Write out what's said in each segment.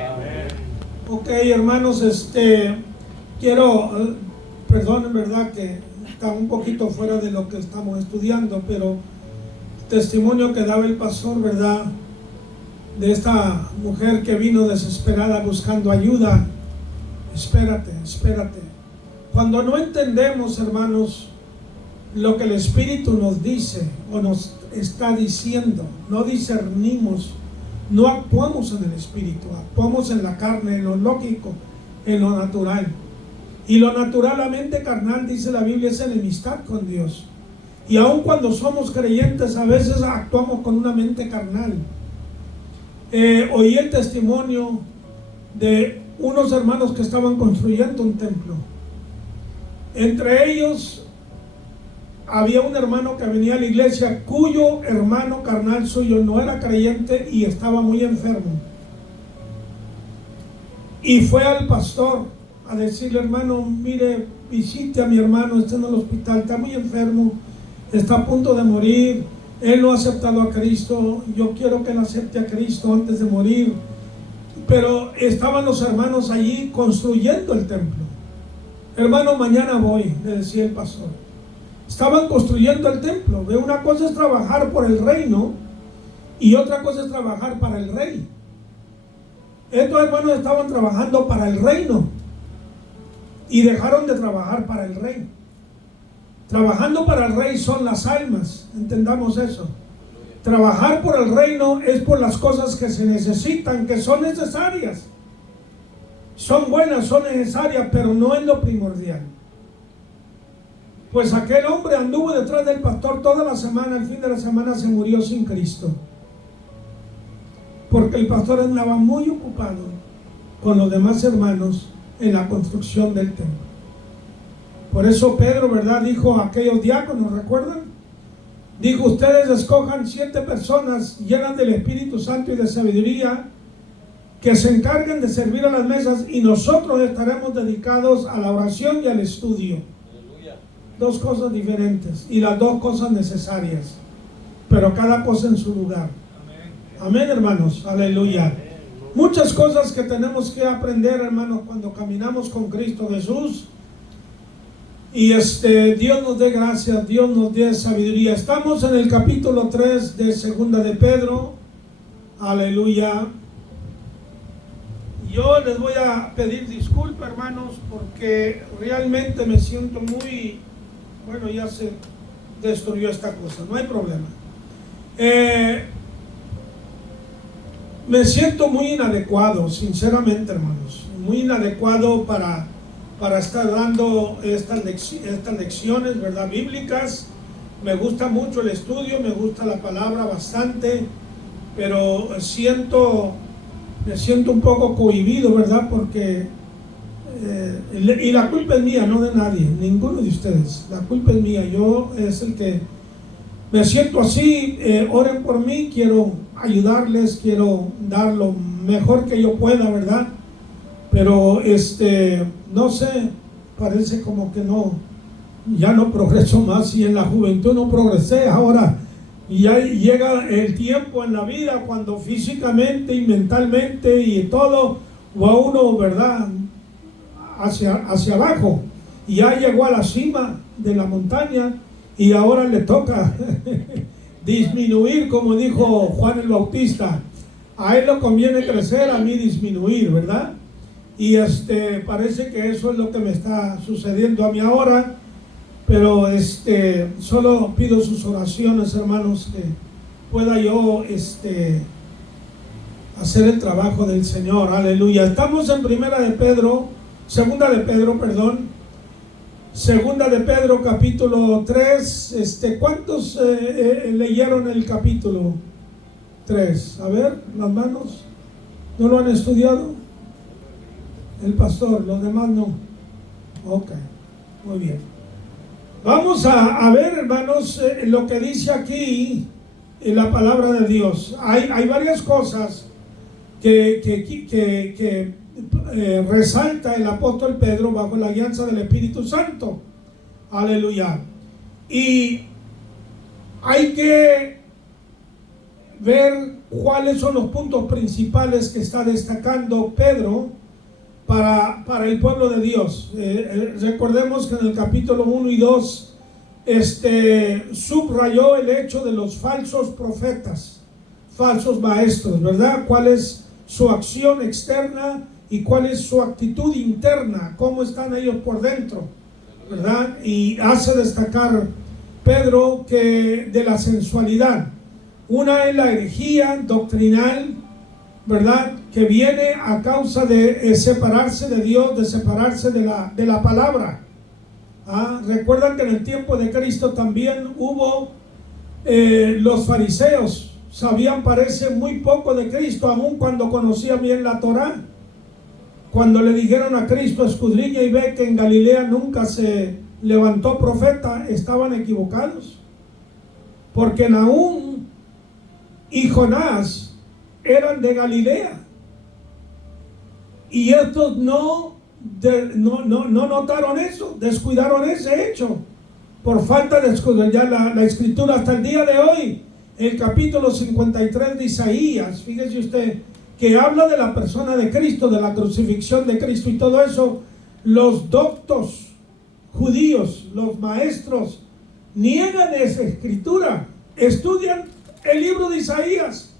Amén. Ok, hermanos, quiero, perdonen, verdad que está un poquito fuera de lo que estamos estudiando, pero el testimonio que daba el pastor, verdad, de esta mujer que vino desesperada buscando ayuda. Espérate. Cuando no entendemos, hermanos, lo que el Espíritu nos dice o nos está diciendo, no discernimos, no actuamos en el Espíritu, actuamos en la carne, en lo lógico, en lo natural. Y lo naturalmente carnal, dice la Biblia, es enemistad con Dios. Y aun cuando somos creyentes, a veces actuamos con una mente carnal. Oí el testimonio de unos hermanos que estaban construyendo un templo. Entre ellos había un hermano que venía a la iglesia cuyo hermano carnal suyo no era creyente y estaba muy enfermo. Y fue al pastor a decirle: hermano, mire, visite a mi hermano, está en el hospital, está muy enfermo, está a punto de morir, él no ha aceptado a Cristo, yo quiero que él acepte a Cristo antes de morir. Pero estaban los hermanos allí construyendo el templo. Hermano, mañana voy, le decía el pastor. Estaban construyendo el templo. Una cosa es trabajar por el reino y otra cosa es trabajar para el rey. Estos hermanos estaban trabajando para el reino y dejaron de trabajar para el rey. Trabajando para el rey son las almas, entendamos eso. Trabajar por el reino es por las cosas que se necesitan, que son necesarias. Son buenas, son necesarias, pero no es lo primordial. Pues aquel hombre anduvo detrás del pastor toda la semana, el fin de la semana se murió sin Cristo. Porque el pastor andaba muy ocupado con los demás hermanos en la construcción del templo. Por eso Pedro, ¿verdad?, dijo a aquellos diáconos, ¿recuerdan? Dijo: ustedes escojan 7 personas llenas del Espíritu Santo y de sabiduría que se encarguen de servir a las mesas y nosotros estaremos dedicados a la oración y al estudio. Aleluya. 2 cosas diferentes y las 2 cosas necesarias, pero cada cosa en su lugar. Amén, hermanos. Aleluya. Amén. Muchas cosas que tenemos que aprender, hermanos, cuando caminamos con Cristo Jesús. Y Dios nos dé gracia, Dios nos dé sabiduría. Estamos en el capítulo 3 de Segunda de Pedro. Aleluya. Yo les voy a pedir disculpas, hermanos, porque realmente me siento muy... Bueno, ya se destruyó esta cosa, no hay problema. Me siento muy inadecuado, sinceramente, hermanos. Muy inadecuado para estar dando estas lecciones, ¿verdad?, bíblicas. Me gusta mucho el estudio, me gusta la palabra bastante, pero me siento un poco cohibido, ¿verdad? Porque y la culpa es mía, no de nadie, ninguno de ustedes. La culpa es mía, yo es el que me siento así. Oren por mí, quiero ayudarles, quiero dar lo mejor que yo pueda, ¿verdad? Pero no sé, parece como que ya no progreso más, y en la juventud no progresé. Ahora ya llega el tiempo en la vida cuando físicamente y mentalmente y todo va uno, ¿verdad?, hacia abajo, y ya llegó a la cima de la montaña y ahora le toca disminuir, como dijo Juan el Bautista. A él le conviene crecer, a mí disminuir, ¿verdad? Y parece que eso es lo que me está sucediendo a mí ahora. Pero solo pido sus oraciones, hermanos, que pueda yo hacer el trabajo del Señor. Aleluya. Estamos en Segunda de Pedro capítulo 3. ¿Cuántos leyeron el capítulo 3? A ver, las manos. ¿No lo han estudiado? El pastor, los demás no. Ok, muy bien. Vamos a ver, hermanos, lo que dice aquí en la palabra de Dios. Hay varias cosas que resalta el apóstol Pedro bajo la guianza del Espíritu Santo. Aleluya. Y hay que ver cuáles son los puntos principales que está destacando Pedro para el pueblo de Dios. Recordemos que en el capítulo 1 y 2 subrayó el hecho de los falsos profetas, falsos maestros, ¿verdad? ¿Cuál es su acción externa y cuál es su actitud interna? ¿Cómo están ellos por dentro? ¿Verdad? Y hace destacar Pedro que de la sensualidad. Una es la herejía doctrinal, ¿verdad? Que viene a causa de separarse de Dios, de separarse de la palabra. Recuerdan que en el tiempo de Cristo también hubo los fariseos, sabían, parece, muy poco de Cristo, aun cuando conocían bien la Torá. Cuando le dijeron a Cristo, escudriña y ve que en Galilea nunca se levantó profeta, estaban equivocados. Porque Nahum y Jonás eran de Galilea. Y estos no notaron eso, descuidaron ese hecho por falta de escudriñar la escritura. Hasta el día de hoy, el capítulo 53 de Isaías, fíjese usted, que habla de la persona de Cristo, de la crucifixión de Cristo y todo eso, los doctos judíos, los maestros, niegan esa escritura, estudian el libro de Isaías,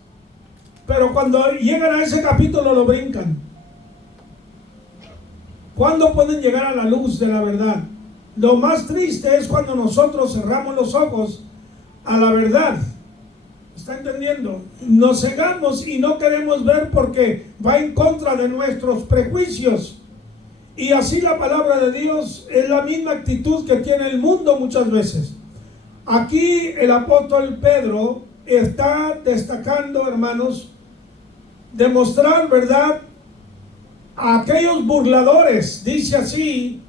pero cuando llegan a ese capítulo lo brincan. ¿Cuándo pueden llegar a la luz de la verdad? Lo más triste es cuando nosotros cerramos los ojos a la verdad. ¿Está entendiendo? Nos cegamos y no queremos ver porque va en contra de nuestros prejuicios. Y así la palabra de Dios es la misma actitud que tiene el mundo muchas veces. Aquí el apóstol Pedro está destacando, hermanos, demostrar, ¿verdad?, a aquellos burladores. Dice así: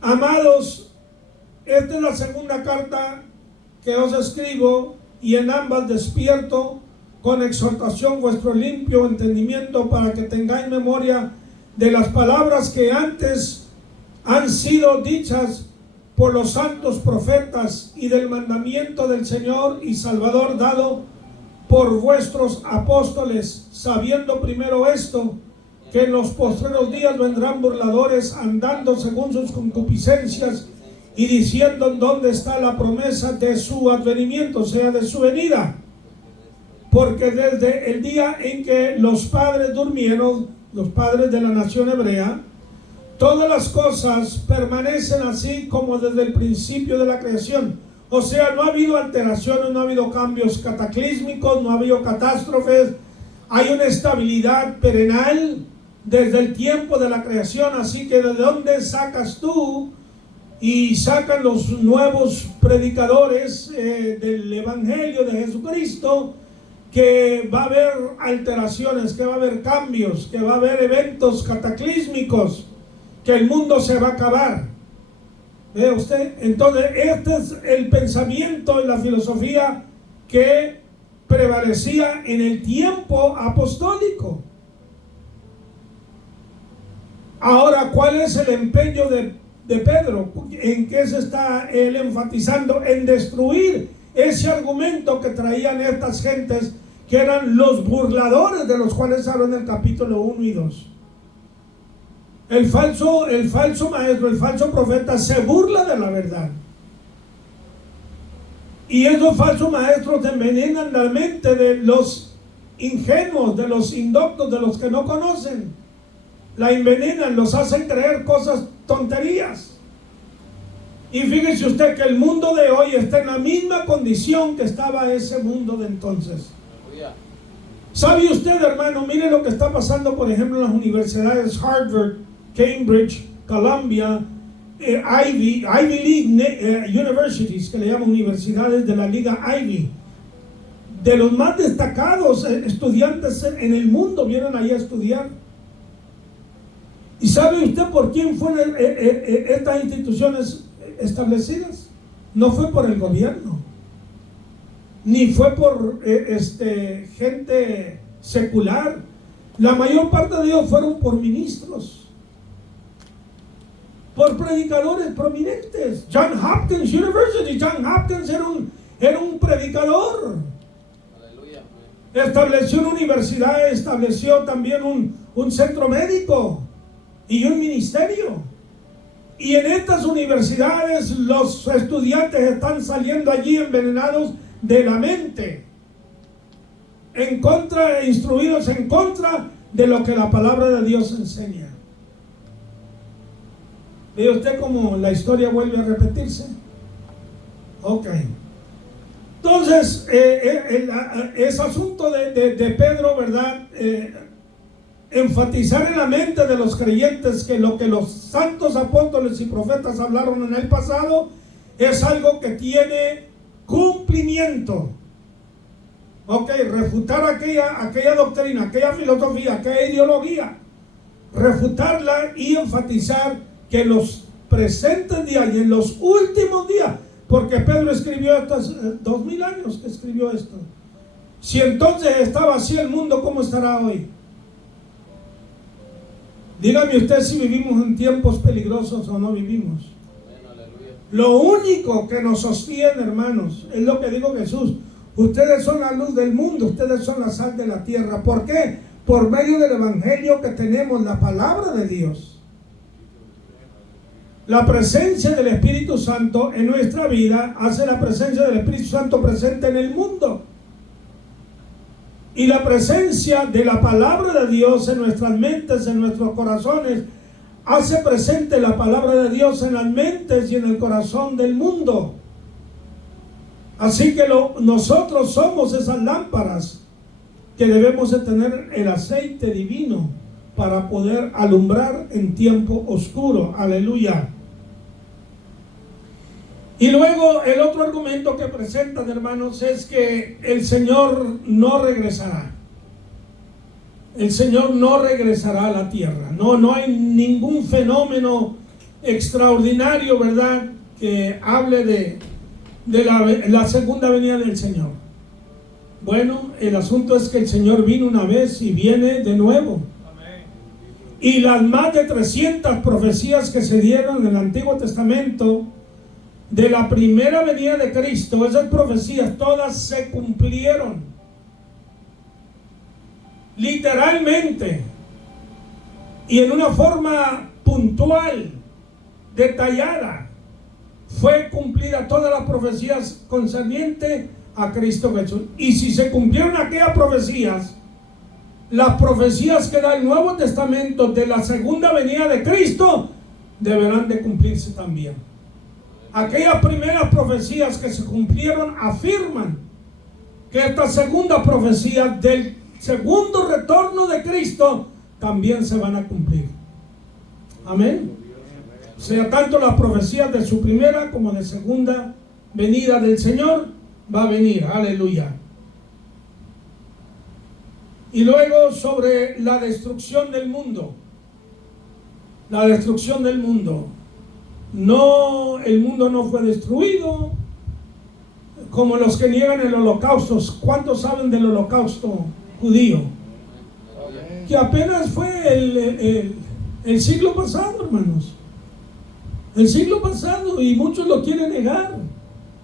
amados, esta es la segunda carta que os escribo, y en ambas despierto con exhortación vuestro limpio entendimiento, para que tengáis memoria de las palabras que antes han sido dichas por los santos profetas, y del mandamiento del Señor y Salvador dado por vuestros apóstoles, sabiendo primero esto, que en los postreros días vendrán burladores, andando según sus concupiscencias, y diciendo dónde está la promesa de su advenimiento, o sea, de su venida. Porque desde el día en que los padres durmieron, los padres de la nación hebrea, todas las cosas permanecen así como desde el principio de la creación. O sea, no ha habido alteraciones, no ha habido cambios cataclísmicos, no ha habido catástrofes. Hay una estabilidad perenal desde el tiempo de la creación. Así que ¿de dónde sacas tú? Y sacan los nuevos predicadores del Evangelio de Jesucristo, que va a haber alteraciones, que va a haber cambios, que va a haber eventos cataclísmicos, que el mundo se va a acabar. ¿Ve usted? Entonces, este es el pensamiento y la filosofía que prevalecía en el tiempo apostólico. Ahora, ¿cuál es el empeño de Pedro? ¿En qué se está él enfatizando? En destruir ese argumento que traían estas gentes, que eran los burladores, de los cuales habla en el capítulo 1 y 2. El falso maestro, el falso profeta se burla de la verdad. Y esos falsos maestros envenenan la mente de los ingenuos, de los indoctos, de los que no conocen. La envenenan, los hacen creer cosas, tonterías. Y fíjese usted que el mundo de hoy está en la misma condición que estaba ese mundo de entonces. ¿Sabe usted, hermano? Mire lo que está pasando, por ejemplo, en las universidades Harvard, Cambridge, Columbia, Ivy League Universities, que le llaman universidades de la Liga Ivy. De los más destacados estudiantes en el mundo vienen allá a estudiar. ¿Y sabe usted por quién fueron estas instituciones establecidas? No fue por el gobierno, ni fue por gente secular. La mayor parte de ellos fueron por ministros, por predicadores prominentes. John Hopkins University, John Hopkins era un predicador. estableció una universidad, estableció también un centro médico y un ministerio. Y en estas universidades los estudiantes están saliendo allí envenenados de la mente, instruidos en contra de lo que la palabra de Dios enseña. ¿Ve usted cómo la historia vuelve a repetirse? Ok. Entonces, ese asunto de Pedro, ¿verdad? Enfatizar en la mente de los creyentes que lo que los santos apóstoles y profetas hablaron en el pasado es algo que tiene cumplimiento. Ok, refutar aquella doctrina, aquella filosofía, aquella ideología, refutarla y enfatizar que en los presentes días y en los últimos días, porque Pedro escribió estos 2000 años que escribió esto. Si entonces estaba así el mundo, ¿cómo estará hoy? Dígame usted si vivimos en tiempos peligrosos o no vivimos. Lo único que nos sostiene, hermanos, es lo que dijo Jesús. Ustedes son la luz del mundo, ustedes son la sal de la tierra. ¿Por qué? Por medio del evangelio que tenemos, la palabra de Dios. La presencia del Espíritu Santo en nuestra vida hace la presencia del Espíritu Santo presente en el mundo. Y la presencia de la palabra de Dios en nuestras mentes, en nuestros corazones, hace presente la palabra de Dios en las mentes y en el corazón del mundo. Así que nosotros somos esas lámparas que debemos de tener el aceite divino para poder alumbrar en tiempo oscuro. Aleluya. Y luego el otro argumento que presentan, hermanos, es que el Señor no regresará. El Señor no regresará a la tierra. No hay ningún fenómeno extraordinario, ¿verdad?, que hable de la segunda venida del Señor. Bueno, el asunto es que el Señor vino una vez y viene de nuevo. Amén. Y las más de 300 profecías que se dieron en el Antiguo Testamento de la primera venida de Cristo, esas profecías todas se cumplieron. Literalmente. Y en una forma puntual, detallada, fue cumplida todas las profecías concernientes a Cristo Jesús. Y si se cumplieron aquellas profecías, las profecías que da el Nuevo Testamento de la segunda venida de Cristo deberán de cumplirse también. Aquellas primeras profecías que se cumplieron afirman que estas segundas profecías del segundo retorno de Cristo también se van a cumplir. Amén. O sea, tanto las profecías de su primera como de segunda venida del Señor va a venir. Aleluya. Y luego sobre la destrucción del mundo. La destrucción del mundo. No, el mundo no fue destruido como los que niegan el holocausto. ¿Cuántos saben del holocausto judío? Que apenas fue el siglo pasado, hermanos. El siglo pasado, y muchos lo quieren negar.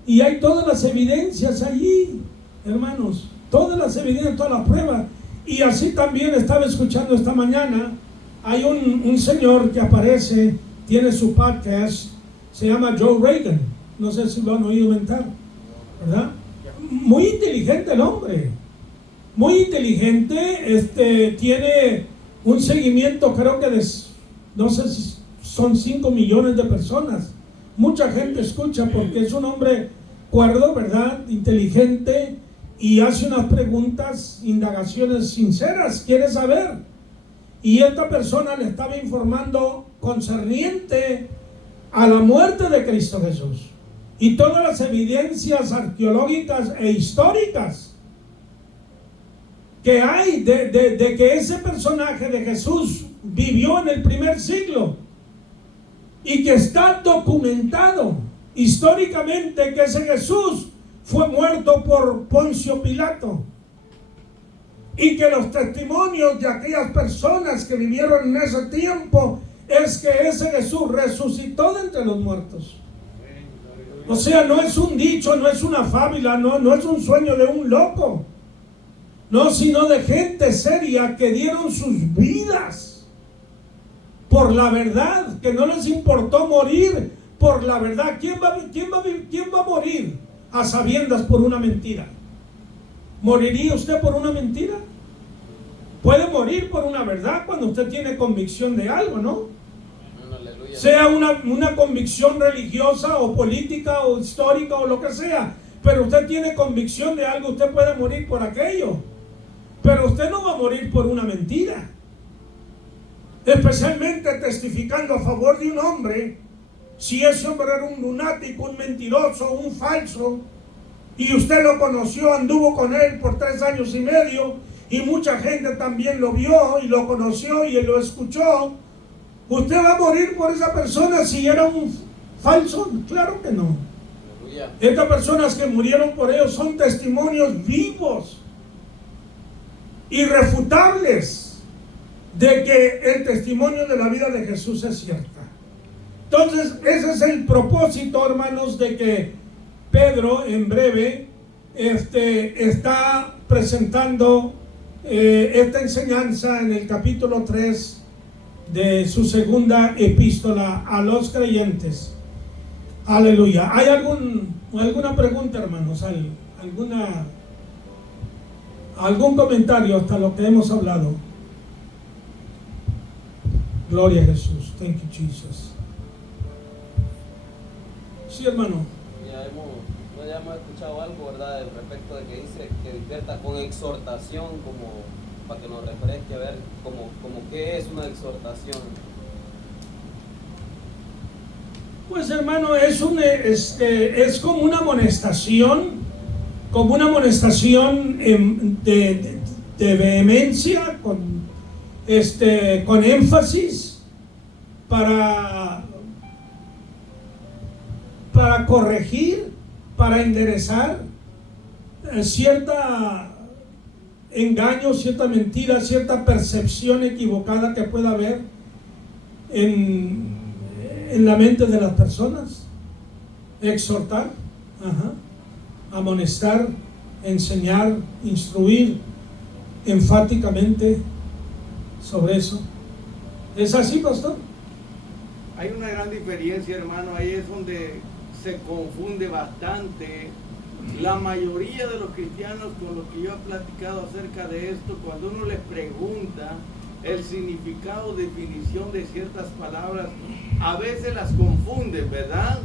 Y hay todas las evidencias allí, hermanos. Todas las evidencias, todas las pruebas. Y así también estaba escuchando esta mañana. Hay un señor que aparece, tiene su podcast, se llama Joe Rogan. No sé si lo han oído mentar, ¿verdad? Muy inteligente el hombre. Muy inteligente. Tiene un seguimiento, creo que no sé si son 5 millones de personas. Mucha gente escucha porque es un hombre cuerdo, ¿verdad? Inteligente, y hace unas preguntas, indagaciones sinceras, quiere saber. Y esta persona le estaba informando concerniente a la muerte de Cristo Jesús y todas las evidencias arqueológicas e históricas que hay de que ese personaje de Jesús vivió en el primer siglo y que está documentado históricamente que ese Jesús fue muerto por Poncio Pilato. Y que los testimonios de aquellas personas que vivieron en ese tiempo es que ese Jesús resucitó de entre los muertos. O sea, no es un dicho, no es una fábula, no es un sueño de un loco. no, sino de gente seria que dieron sus vidas por la verdad, que no les importó morir por la verdad. ¿Quién va a morir a sabiendas por una mentira? ¿Moriría usted por una mentira? Puede morir por una verdad cuando usted tiene convicción de algo, ¿no? Sea una convicción religiosa o política o histórica o lo que sea, pero usted tiene convicción de algo, usted puede morir por aquello, pero usted no va a morir por una mentira, especialmente testificando a favor de un hombre. Si ese hombre era un lunático, un mentiroso, un falso, y usted lo conoció, anduvo con él por 3 años y medio, y mucha gente también lo vio y lo conoció y lo escuchó, ¿usted va a morir por esa persona si era un falso? Claro que no. Estas personas que murieron por ellos son testimonios vivos, irrefutables, de que el testimonio de la vida de Jesús es cierta. Entonces, ese es el propósito, hermanos, de que Pedro en breve está presentando esta enseñanza en el capítulo 3 de su segunda epístola a los creyentes. Aleluya. ¿Hay alguna pregunta, hermanos? ¿Algún comentario hasta lo que hemos hablado? Gloria a Jesús. Thank you, Jesus. Sí, hermano. Ya hemos escuchado algo, ¿verdad?, respecto de que dice que despierta con exhortación, como para que nos refresque a ver como qué es una exhortación. Pues, hermano, es como una amonestación, de vehemencia, con énfasis para corregir, para enderezar cierta engaño, cierta mentira, cierta percepción equivocada que pueda haber en la mente de las personas. Exhortar, amonestar, enseñar, instruir enfáticamente sobre eso. ¿Es así, pastor? Hay una gran diferencia, hermano. Ahí es donde se confunde bastante la mayoría de los cristianos con lo que yo he platicado acerca de esto. Cuando uno les pregunta el significado, definición de ciertas palabras, a veces las confunden, ¿verdad?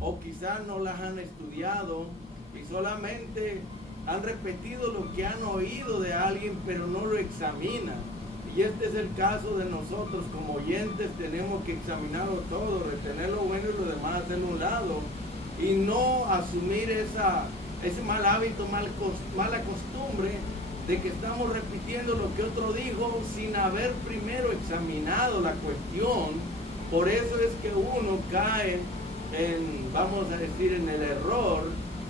O quizás no las han estudiado y solamente han repetido lo que han oído de alguien, pero no lo examinan. Y este es el caso de nosotros como oyentes. Tenemos que examinarlo todo, retener lo bueno y lo demás hacerlo a un lado, y no asumir ese mal hábito, mala costumbre de que estamos repitiendo lo que otro dijo sin haber primero examinado la cuestión. Por eso es que uno cae vamos a decir, en el error,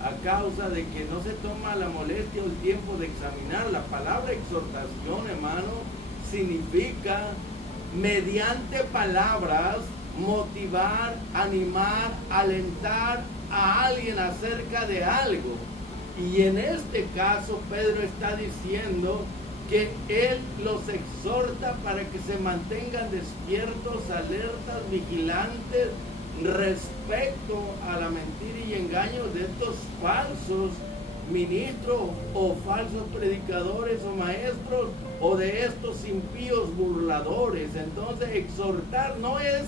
a causa de que no se toma la molestia o el tiempo de examinar. La palabra exhortación, hermano, significa mediante palabras motivar, animar, alentar a alguien acerca de algo. Y en este caso Pedro está diciendo que él los exhorta para que se mantengan despiertos, alertas, vigilantes respecto a la mentira y engaño de estos falsos ministros o falsos predicadores o maestros, o de estos impíos burladores. Entonces, exhortar no es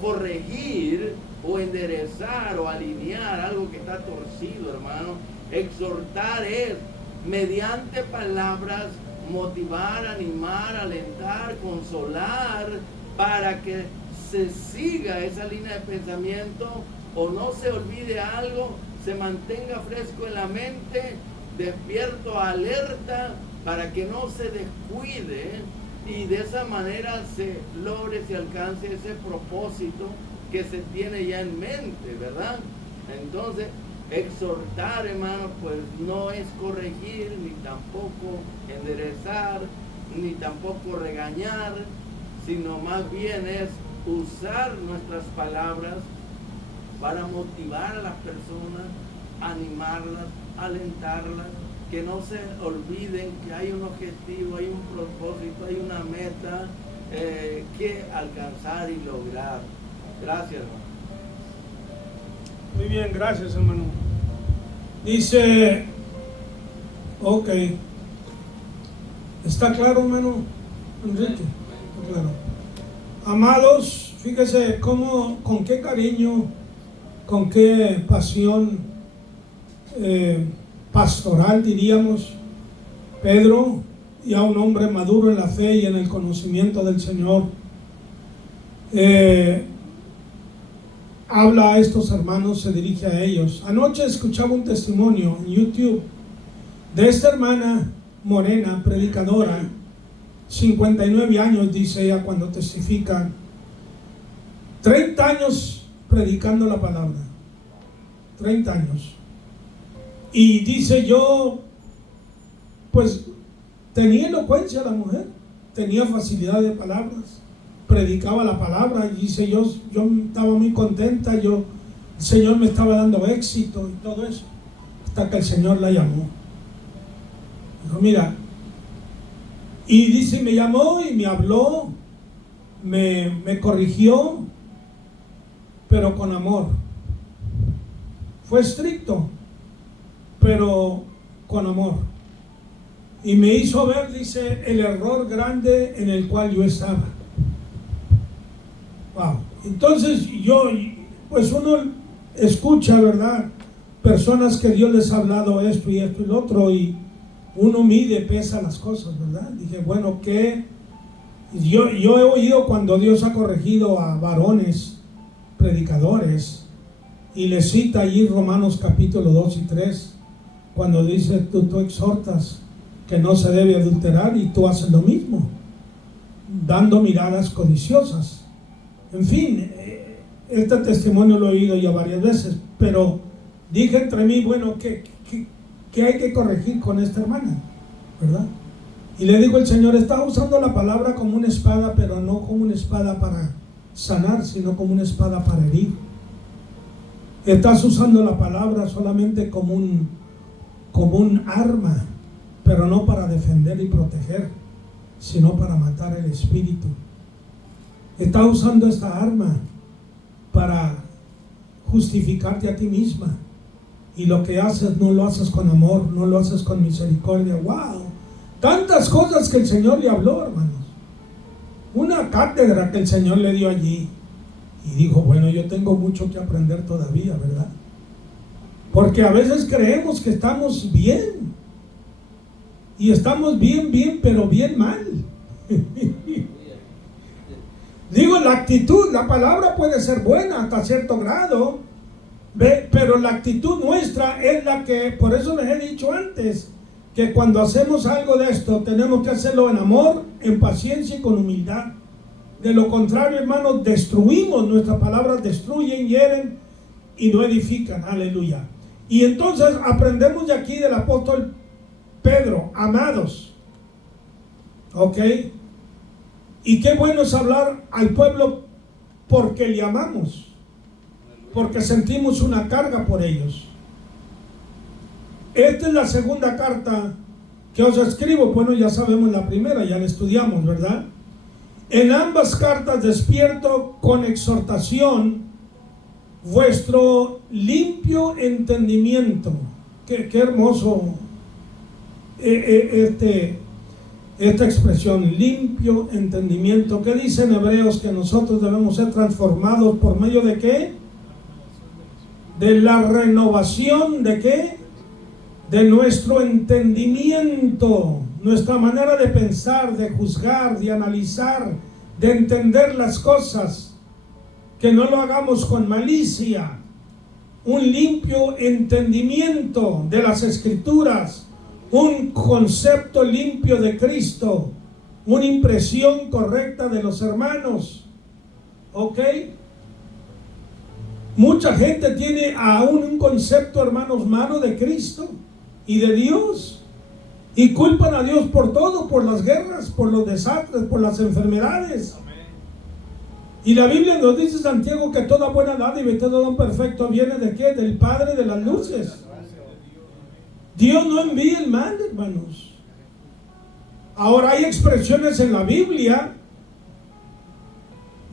corregir o enderezar o alinear algo que está torcido, hermano. Exhortar es, mediante palabras, motivar, animar, alentar, consolar, para que se siga esa línea de pensamiento o no se olvide algo, se mantenga fresco en la mente, despierto, alerta, para que no se descuide, y de esa manera se logre, se alcance ese propósito que se tiene ya en mente, ¿verdad? Entonces, exhortar, hermano, pues no es corregir, ni tampoco enderezar, ni tampoco regañar, sino más bien es usar nuestras palabras para motivar a las personas, animarlas, alentarlas, que no se olviden que hay un objetivo, hay un propósito, hay una meta que alcanzar y lograr. Gracias, hermano. Muy bien, gracias, hermano. Dice, ok. ¿Está claro, hermano Enrique? Está claro. Amados, fíjese cómo, con qué cariño, con qué pasión pastoral, diríamos, Pedro, ya un hombre maduro en la fe y en el conocimiento del Señor, habla a estos hermanos, se dirige a ellos. Anoche escuchaba un testimonio en YouTube de esta hermana morena, predicadora, 59 años, dice ella cuando testifica, 30 años predicando la palabra, 30 años. Y dice, yo, pues, tenía elocuencia la mujer, tenía facilidad de palabras, predicaba la palabra, y dice, yo estaba muy contenta, el Señor me estaba dando éxito y todo eso, hasta que el Señor la llamó. Dijo, mira, y dice, me llamó y me habló, me corrigió, pero con amor. Fue estricto, pero con amor. Y me hizo ver, dice, el error grande en el cual yo estaba. Wow. Entonces pues uno escucha, ¿verdad? Personas que Dios les ha hablado esto y esto y lo otro, y uno mide, pesa las cosas, ¿verdad? Dije, bueno, ¿qué? Yo he oído cuando Dios ha corregido a varones, predicadores, y les cita allí Romanos capítulo 2 y 3, cuando dice, tú exhortas que no se debe adulterar y tú haces lo mismo, dando miradas codiciosas. En fin, este testimonio lo he oído ya varias veces, pero dije entre mí, bueno, ¿qué hay que corregir con esta hermana? ¿Verdad? Y le digo, el Señor está usando la palabra como una espada, pero no como una espada para sanar, sino como una espada para herir. Estás usando la palabra solamente como un arma, pero no para defender y proteger, sino para matar el espíritu. Estás usando esta arma para justificarte a ti misma, y lo que haces no lo haces con amor, no lo haces con misericordia. ¡Wow! Tantas cosas que el Señor le habló, hermanos. Una cátedra que el Señor le dio allí. Y dijo, bueno, yo tengo mucho que aprender todavía, ¿verdad? Porque a veces creemos que estamos bien. Y estamos bien, pero bien mal. Digo, la actitud, la palabra puede ser buena hasta cierto grado, pero la actitud nuestra es la que, por eso les he dicho antes, que cuando hacemos algo de esto, tenemos que hacerlo en amor, en paciencia y con humildad. De lo contrario, hermanos, destruimos, nuestras palabras destruyen, hieren y no edifican. Aleluya. Y entonces aprendemos de aquí del apóstol Pedro, amados. ¿Ok? Y qué bueno es hablar al pueblo porque le amamos, porque sentimos una carga por ellos. Esta es la segunda carta que os escribo. Bueno, ya sabemos la primera, ya la estudiamos, ¿verdad? En ambas cartas despierto con exhortación vuestro limpio entendimiento. Qué hermoso esta expresión, limpio entendimiento. ¿Qué dice en Hebreos? Que nosotros debemos ser transformados por medio de ¿qué? De la renovación de ¿qué? De nuestro entendimiento, nuestra manera de pensar, de juzgar, de analizar, de entender las cosas, que no lo hagamos con malicia. Un limpio entendimiento de las Escrituras, un concepto limpio de Cristo, una impresión correcta de los hermanos. ¿Ok? Mucha gente tiene aún un concepto, hermanos, malo de Cristo y de Dios, y culpan a Dios por todo, por las guerras, por los desastres, por las enfermedades. Amén. Y la Biblia nos dice, Santiago, que toda buena dádiva y todo don perfecto viene ¿de qué? Del Padre de las luces. Dios no envía el mal, hermanos. Ahora hay expresiones en la Biblia,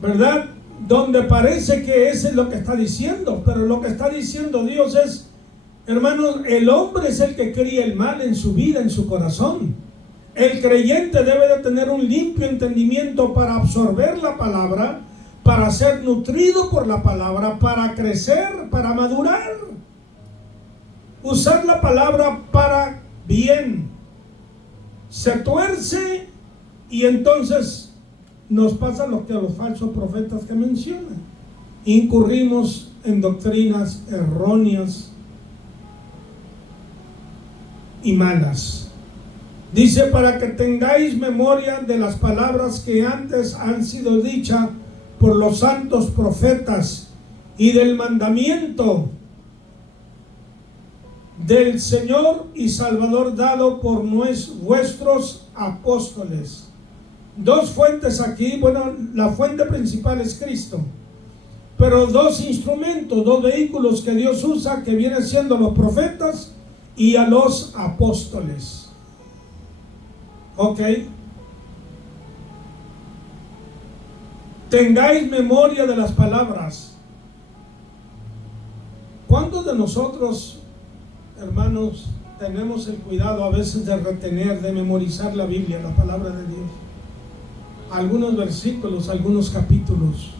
¿verdad?, donde parece que eso es lo que está diciendo, pero lo que está diciendo Dios es, hermanos, el hombre es el que cría el mal en su vida, en su corazón. El creyente debe de tener un limpio entendimiento para absorber la palabra, para ser nutrido por la palabra, para crecer, para madurar. Usar la palabra para bien. Se tuerce y entonces nos pasa lo que a los falsos profetas que mencionan. Incurrimos en doctrinas erróneas y malas. Dice, para que tengáis memoria de las palabras que antes han sido dichas por los santos profetas y del mandamiento del Señor y Salvador dado por vuestros apóstoles. Dos fuentes aquí, bueno, la fuente principal es Cristo, pero dos instrumentos, dos vehículos que Dios usa, que vienen siendo los profetas y a los apóstoles. Ok. Tengáis memoria de las palabras. ¿Cuántos de nosotros, hermanos, tenemos el cuidado a veces de retener, de memorizar la Biblia, la palabra de Dios? Algunos versículos, algunos capítulos.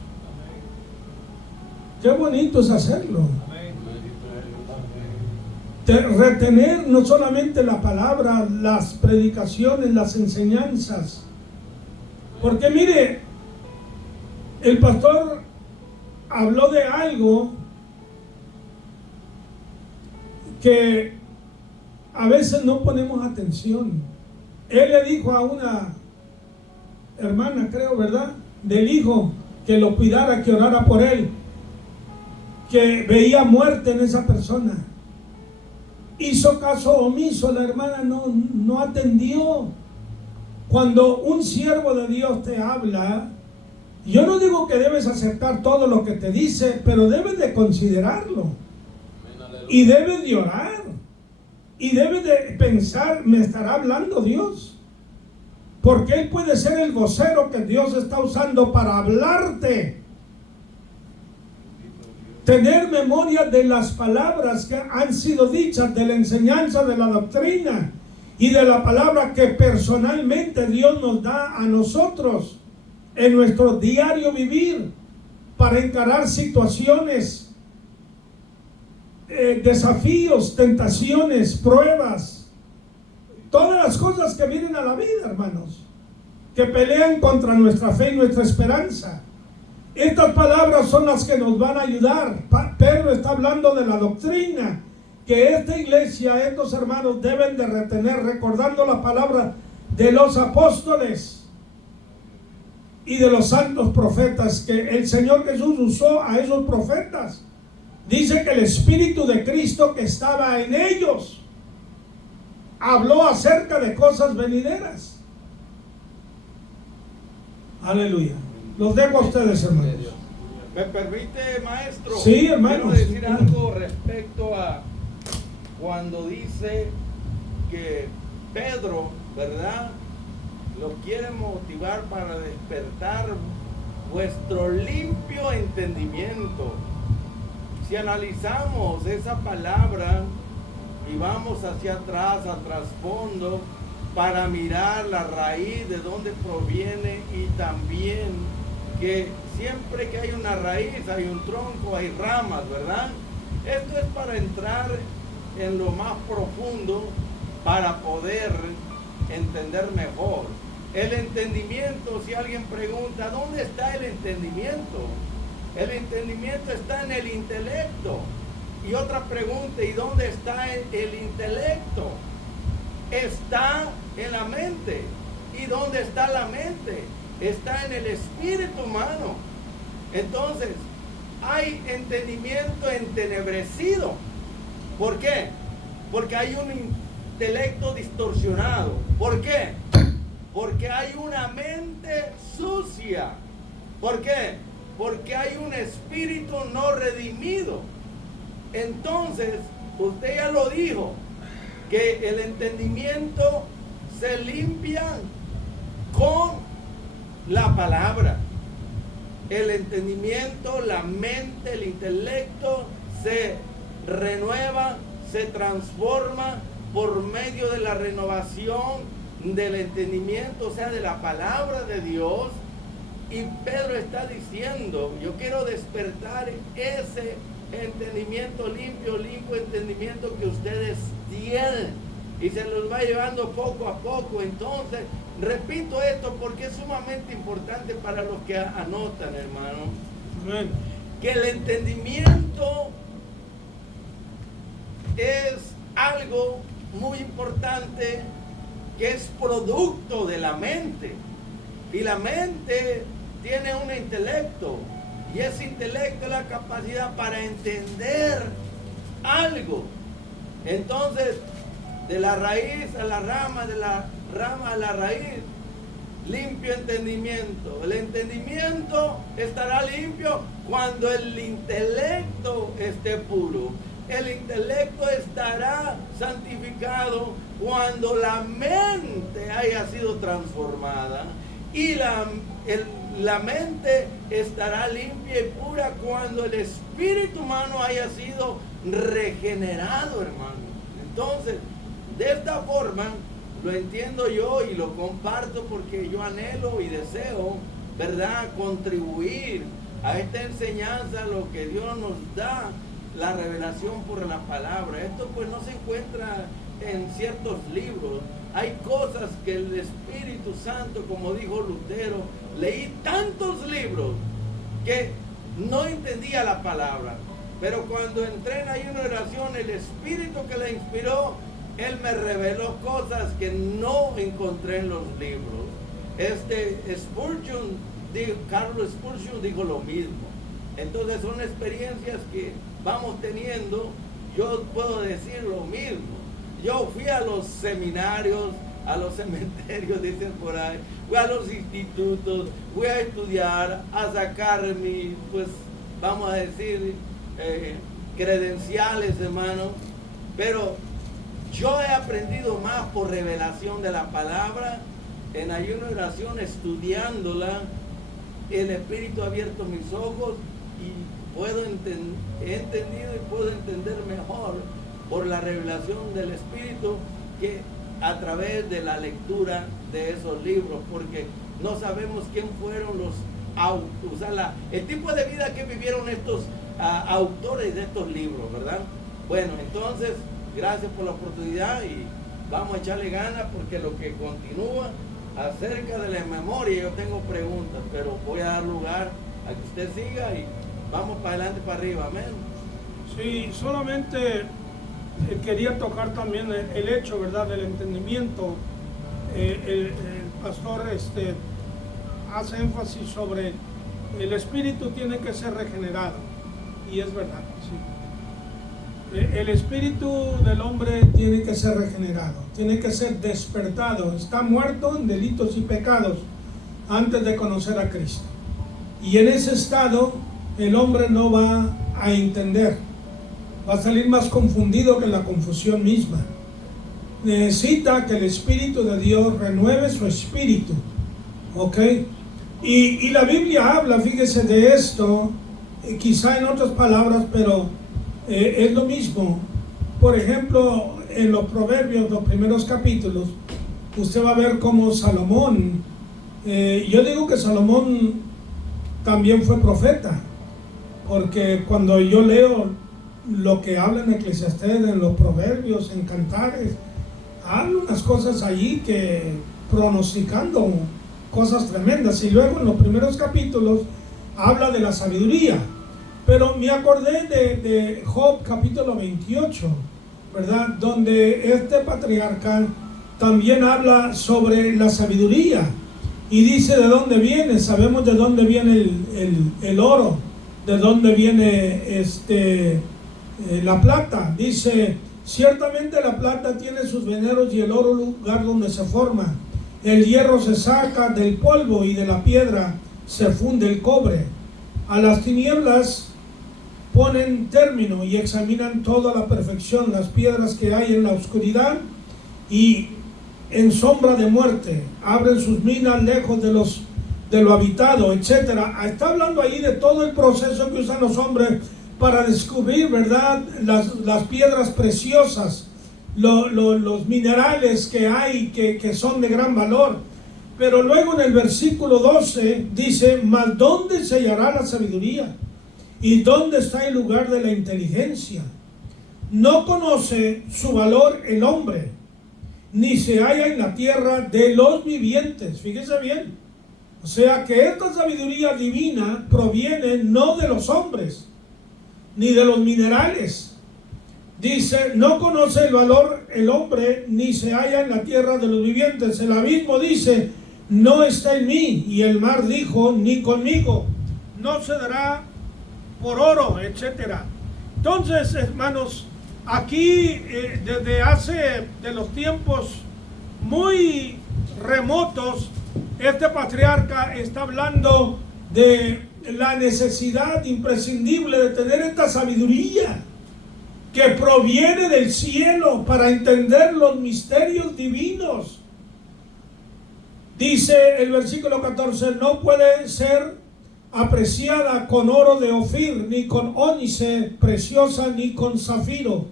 Qué bonito es hacerlo. Retener no solamente la palabra, las predicaciones, las enseñanzas. Porque mire, el pastor habló de algo que a veces no ponemos atención. Él le dijo a una hermana, creo, ¿verdad?, del hijo, que lo cuidara, que orara por él, que veía muerte en esa persona. Hizo caso omiso, la hermana no atendió. Cuando un siervo de Dios te habla, yo no digo que debes aceptar todo lo que te dice, pero debes de considerarlo. Y debes de orar. Y debes de pensar, ¿me estará hablando Dios? Porque Él puede ser el vocero que Dios está usando para hablarte. Tener memoria de las palabras que han sido dichas, de la enseñanza, de la doctrina y de la palabra que personalmente Dios nos da a nosotros en nuestro diario vivir para encarar situaciones, desafíos, tentaciones, pruebas, todas las cosas que vienen a la vida, hermanos, que pelean contra nuestra fe y nuestra esperanza. Estas palabras son las que nos van a ayudar. Pedro está hablando de la doctrina que esta iglesia, estos hermanos deben de retener, recordando la palabra de los apóstoles y de los santos profetas, que el Señor Jesús usó a esos profetas. Dice que el Espíritu de Cristo que estaba en ellos habló acerca de cosas venideras. Aleluya. Los dejo a ustedes, hermanos. ¿Me permite, maestro? Sí, hermano. Quiero decir algo respecto a cuando dice que Pedro, ¿verdad?, lo quiere motivar para despertar vuestro limpio entendimiento. Si analizamos esa palabra y vamos hacia atrás, a trasfondo, para mirar la raíz de dónde proviene, y también que siempre que hay una raíz, hay un tronco, hay ramas, ¿verdad? Esto es para entrar en lo más profundo, para poder entender mejor. El entendimiento, si alguien pregunta, ¿dónde está el entendimiento? El entendimiento está en el intelecto. Y otra pregunta, ¿y dónde está el intelecto? Está en la mente. ¿Y dónde está la mente? Está en el espíritu humano. Entonces, hay entendimiento entenebrecido. ¿Por qué? Porque hay un intelecto distorsionado. ¿Por qué? Porque hay una mente sucia. ¿Por qué? Porque hay un espíritu no redimido. Entonces, usted ya lo dijo, que el entendimiento se limpia con la palabra. El entendimiento, la mente, el intelecto se renueva, se transforma por medio de la renovación del entendimiento, o sea, de la palabra de Dios. Y Pedro está diciendo, yo quiero despertar ese entendimiento limpio entendimiento que ustedes tienen, y se los va llevando poco a poco. Entonces, repito esto porque es sumamente importante para los que anotan, hermano. Amén. Que el entendimiento es algo muy importante, que es producto de la mente. Y la mente tiene un intelecto, y ese intelecto es la capacidad para entender algo. Entonces, de la raíz a la rama, de la rama a la raíz, limpio entendimiento. El entendimiento estará limpio cuando el intelecto esté puro. El intelecto estará santificado cuando la mente haya sido transformada. Y la mente estará limpia y pura cuando el espíritu humano haya sido regenerado, hermano. Entonces, de esta forma, lo entiendo yo y lo comparto porque yo anhelo y deseo, ¿verdad?, contribuir a esta enseñanza, lo que Dios nos da, la revelación por la palabra. Esto pues no se encuentra en ciertos libros. Hay cosas que el Espíritu Santo, como dijo Lutero, leí tantos libros que no entendía la palabra, pero cuando entré en ayuno y oración, el Espíritu que le inspiró, Él me reveló cosas que no encontré en los libros. Carlos Spurgeon dijo lo mismo. Entonces son experiencias que vamos teniendo. Yo puedo decir lo mismo. Yo fui a los seminarios, a los cementerios, dicen por ahí, fui a los institutos, fui a estudiar, a sacar mi, pues, vamos a decir, credenciales, hermano. Pero yo he aprendido más por revelación de la palabra, en ayuno y oración, estudiándola. El Espíritu ha abierto mis ojos y he entendido y puedo entender mejor por la revelación del Espíritu que a través de la lectura de esos libros, porque no sabemos quién fueron los autores, el tipo de vida que vivieron estos autores de estos libros, ¿verdad? Bueno, entonces, gracias por la oportunidad y vamos a echarle ganas, porque lo que continúa acerca de la memoria, yo tengo preguntas, pero voy a dar lugar a que usted siga y vamos para adelante, para arriba, amén. Sí, solamente quería tocar también el hecho, ¿verdad?, del entendimiento. El pastor hace énfasis sobre el espíritu tiene que ser regenerado, y es verdad, sí. El espíritu del hombre tiene que ser regenerado, tiene que ser despertado. Está muerto en delitos y pecados antes de conocer a Cristo, y en ese estado el hombre no va a entender, va a salir más confundido que la confusión misma. Necesita que el Espíritu de Dios renueve su espíritu, ¿ok? Y la Biblia habla, fíjese, de esto, quizá en otras palabras, pero es lo mismo. Por ejemplo, en los Proverbios, los primeros capítulos, usted va a ver cómo Salomón, yo digo que Salomón también fue profeta, porque cuando yo leo lo que habla en Eclesiastés, en los Proverbios, en Cantares, habla unas cosas allí que pronosticando cosas tremendas. Y luego en los primeros capítulos habla de la sabiduría. Pero me acordé de Job capítulo 28, ¿verdad?, donde este patriarca también habla sobre la sabiduría y dice de dónde viene. Sabemos de dónde viene el oro, de dónde viene la plata. Dice: ciertamente la plata tiene sus veneros y el oro lugar donde se forma. El hierro se saca del polvo y de la piedra se funde el cobre. A las tinieblas ponen término y examinan toda la perfección, las piedras que hay en la oscuridad y en sombra de muerte, abren sus minas lejos de lo habitado, etcétera. Está hablando ahí de todo el proceso que usan los hombres para descubrir, ¿verdad?, las piedras preciosas, los minerales que hay que son de gran valor. Pero luego en el versículo 12 dice: mas ¿dónde se hallará la sabiduría? ¿Y dónde está el lugar de la inteligencia? No conoce su valor el hombre, ni se halla en la tierra de los vivientes. Fíjese bien. O sea que esta sabiduría divina proviene no de los hombres, ni de los minerales. Dice: no conoce el valor el hombre, ni se halla en la tierra de los vivientes. El abismo dice: no está en mí. Y el mar dijo: ni conmigo. No se dará por oro, etcétera. Entonces, hermanos, aquí desde hace de los tiempos muy remotos, este patriarca está hablando de la necesidad imprescindible de tener esta sabiduría que proviene del cielo para entender los misterios divinos. Dice el versículo 14: no puede ser apreciada con oro de Ofir, ni con ónice preciosa, ni con zafiro.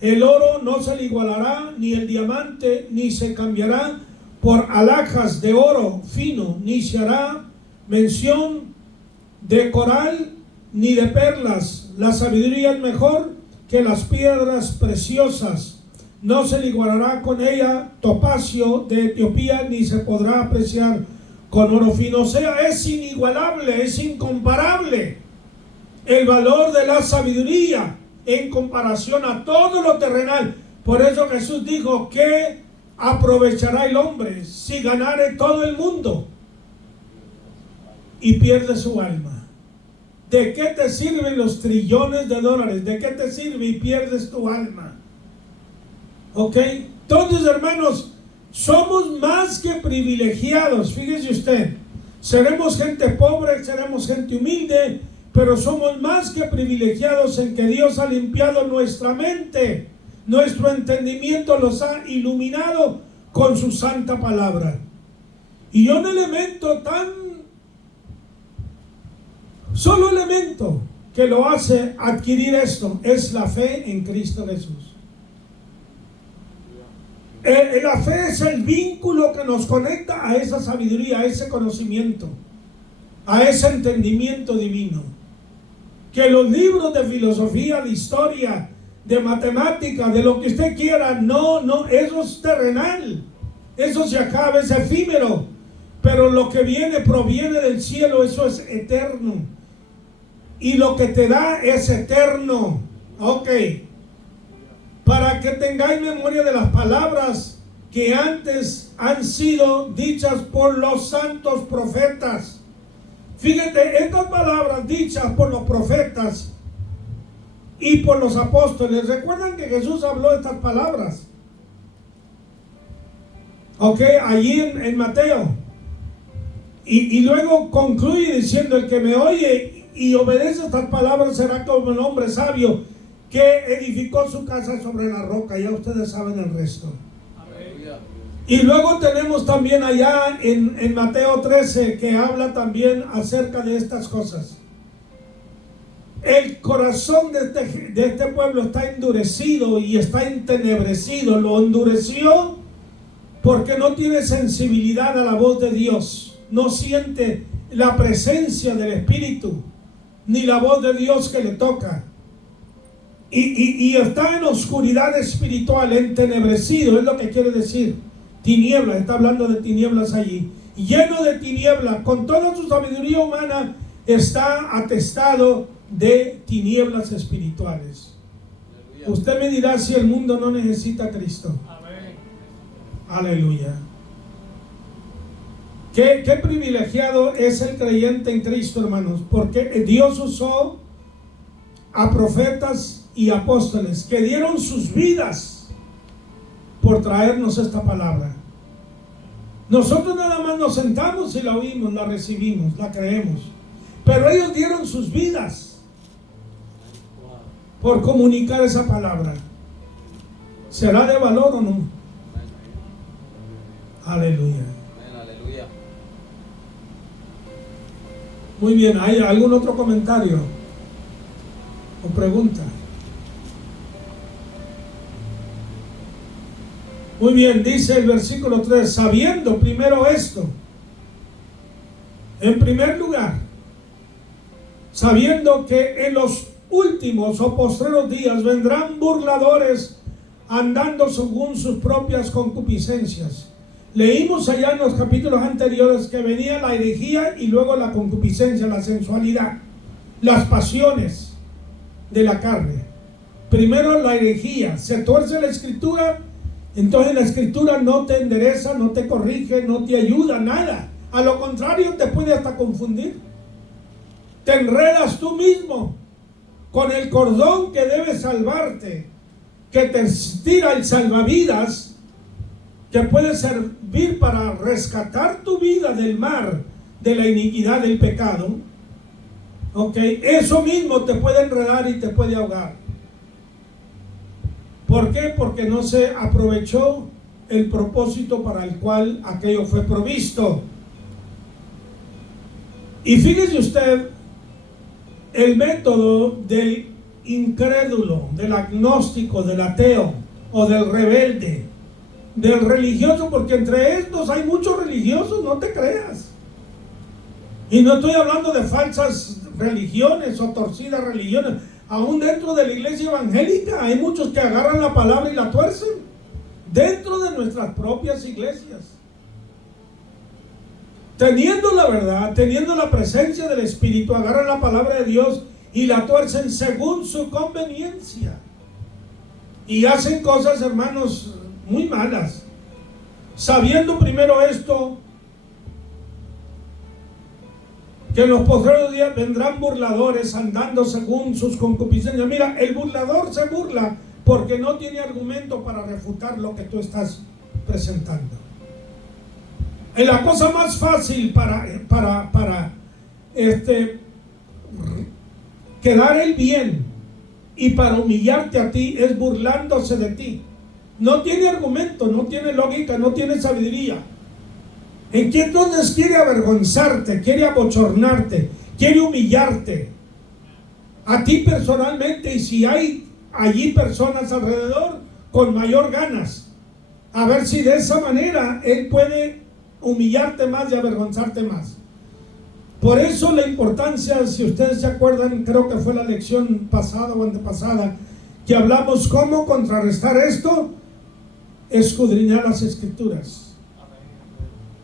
El oro no se le igualará, ni el diamante, ni se cambiará por alhajas de oro fino, ni se hará mención de coral, ni de perlas. La sabiduría es mejor que las piedras preciosas. No se le igualará con ella topacio de Etiopía, ni se podrá apreciar con oro fino. O sea, es inigualable, es incomparable el valor de la sabiduría en comparación a todo lo terrenal. Por eso Jesús dijo: ¿qué aprovechará el hombre si ganare todo el mundo y pierde su alma? ¿De qué te sirven los trillones de dólares? ¿De qué te sirve y pierdes tu alma? ¿Ok? Entonces, hermanos, somos más que privilegiados. Fíjese usted, seremos gente pobre, seremos gente humilde, pero somos más que privilegiados en que Dios ha limpiado nuestra mente, nuestro entendimiento los ha iluminado con su santa palabra. Y un elemento solo elemento que lo hace adquirir esto es la fe en Cristo Jesús. La fe es el vínculo que nos conecta a esa sabiduría, a ese conocimiento, a ese entendimiento divino. Que los libros de filosofía, de historia, de matemática, de lo que usted quiera, no, eso es terrenal, eso se acaba, es efímero, pero lo que proviene del cielo, eso es eterno, y lo que te da es eterno. Ok, para que tengáis memoria de las palabras que antes han sido dichas por los santos profetas. Fíjate, estas palabras dichas por los profetas y por los apóstoles. ¿Recuerdan que Jesús habló estas palabras? Ok, allí en Mateo. Y luego concluye diciendo: el que me oye y obedece estas palabras será como un hombre sabio que edificó su casa sobre la roca. Ya ustedes saben el resto. Y luego tenemos también allá en Mateo 13 que habla también acerca de estas cosas. El corazón de este pueblo está endurecido y está entenebrecido. Lo endureció porque no tiene sensibilidad a la voz de Dios. No siente la presencia del Espíritu ni la voz de Dios que le toca. Y está en oscuridad espiritual, entenebrecido, es lo que quiere decir. Tinieblas, está hablando de tinieblas allí. Lleno de tinieblas, con toda su sabiduría humana, está atestado de tinieblas espirituales. Usted me dirá si el mundo no necesita a Cristo. Amén. Aleluya. Qué privilegiado es el creyente en Cristo, hermanos, porque Dios usó a profetas y apóstoles que dieron sus vidas por traernos esta palabra. Nosotros nada más nos sentamos y la oímos, la recibimos, la creemos, pero ellos dieron sus vidas. por comunicar esa palabra. ¿Será de valor o no? Aleluya. Amén, aleluya. Muy bien, ¿hay algún otro comentario o pregunta? Muy bien, dice el versículo 3, sabiendo primero esto, en primer lugar, sabiendo que en los últimos o postreros días vendrán burladores andando según sus propias concupiscencias. Leímos allá en los capítulos anteriores que venía la herejía y luego la concupiscencia, la sensualidad, las pasiones de la carne. Primero la herejía, se tuerce la escritura, entonces la escritura no te endereza, no te corrige, no te ayuda, nada. A lo contrario, te puede hasta confundir. Te enredas tú mismo con el cordón que debe salvarte, que te estira el salvavidas, que puede servir para rescatar tu vida del mar, de la iniquidad, del pecado. Ok, eso mismo te puede enredar y te puede ahogar. ¿Por qué? Porque no se aprovechó el propósito para el cual aquello fue provisto. Y fíjese usted el método del incrédulo, del agnóstico, del ateo o del rebelde, del religioso, porque entre estos hay muchos religiosos, no te creas. Y no estoy hablando de falsas religiones o torcidas religiones. Aún dentro de la iglesia evangélica hay muchos que agarran la palabra y la tuercen. Dentro de nuestras propias iglesias. Teniendo la verdad, teniendo la presencia del Espíritu, agarran la palabra de Dios y la tuercen según su conveniencia. Y hacen cosas, hermanos, muy malas. Sabiendo primero esto, que en los postreros días vendrán burladores andando según sus concupiscencias. Mira, el burlador se burla porque no tiene argumento para refutar lo que tú estás presentando. Es la cosa más fácil para quedar el bien y para humillarte a ti es burlándose de ti. No tiene argumento, no tiene lógica, no tiene sabiduría. ¿En qué entonces quiere avergonzarte, quiere abochornarte, quiere humillarte? A ti personalmente, y si hay allí personas alrededor, con mayor ganas. A ver si de esa manera él puede humillarte más y avergonzarte más. Por eso la importancia, si ustedes se acuerdan, creo que fue la lección pasada o antepasada, que hablamos cómo contrarrestar esto, escudriñar las escrituras.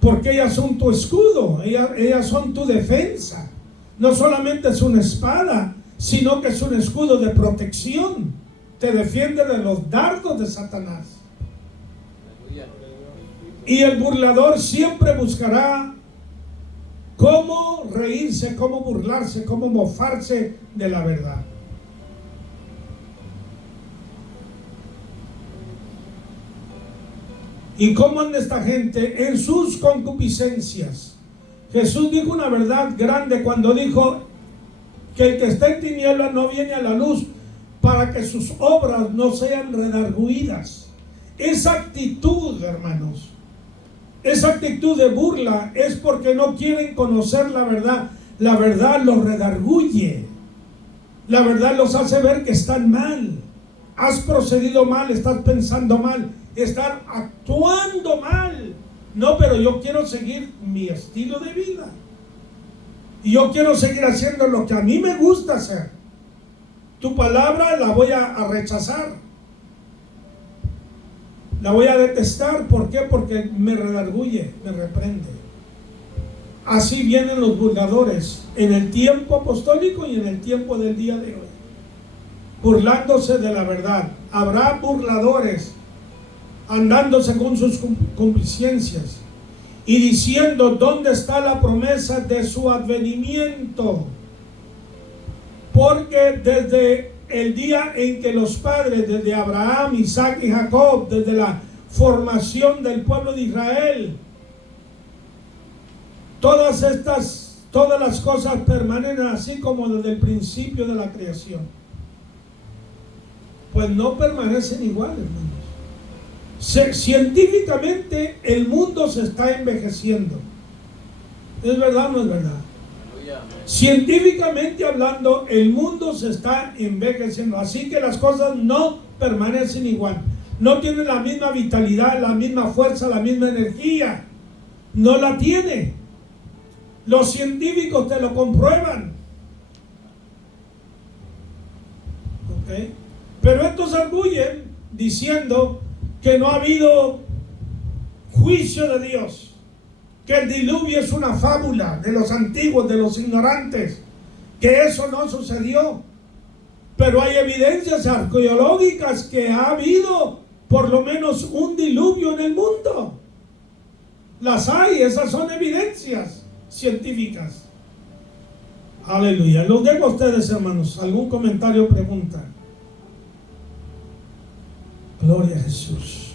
Porque ellas son tu escudo, ellas son tu defensa. No solamente es una espada, sino que es un escudo de protección. Te defiende de los dardos de Satanás. Y el burlador siempre buscará cómo reírse, cómo burlarse, cómo mofarse de la verdad. ¿Y cómo anda esta gente? En sus concupiscencias. Jesús dijo una verdad grande cuando dijo que el que está en tinieblas no viene a la luz para que sus obras no sean redargüidas. Esa actitud, hermanos, esa actitud de burla es porque no quieren conocer la verdad. La verdad los redarguye. La verdad los hace ver que están mal. Has procedido mal, estás pensando mal, estás actuando mal. No, pero yo quiero seguir mi estilo de vida. Y yo quiero seguir haciendo lo que a mí me gusta hacer. Tu palabra la voy a rechazar. La voy a detestar. ¿Por qué? Porque me redarguye, me reprende. Así vienen los burladores en el tiempo apostólico y en el tiempo del día de hoy, burlándose de la verdad. Habrá burladores andando según sus complacencias y diciendo: ¿dónde está la promesa de su advenimiento? Porque desde el día en que los padres, desde Abraham, Isaac y Jacob, desde la formación del pueblo de Israel, todas las cosas permanecen así como desde el principio de la creación. pues no permanecen igual, hermanos. Científicamente el mundo se está envejeciendo. ¿Es verdad o no es verdad? Científicamente hablando, el mundo se está envejeciendo, así que las cosas no permanecen igual. No tienen la misma vitalidad, la misma fuerza, la misma energía. No la tiene. Los científicos te lo comprueban. ¿Okay? Pero estos arguyen diciendo que no ha habido juicio de Dios, que el diluvio es una fábula de los antiguos, de los ignorantes, que eso no sucedió. Pero hay evidencias arqueológicas que ha habido por lo menos un diluvio en el mundo. Las hay, esas son evidencias científicas. Aleluya. Los dejo a ustedes, hermanos. ¿Algún comentario o pregunta? Gloria a Jesús.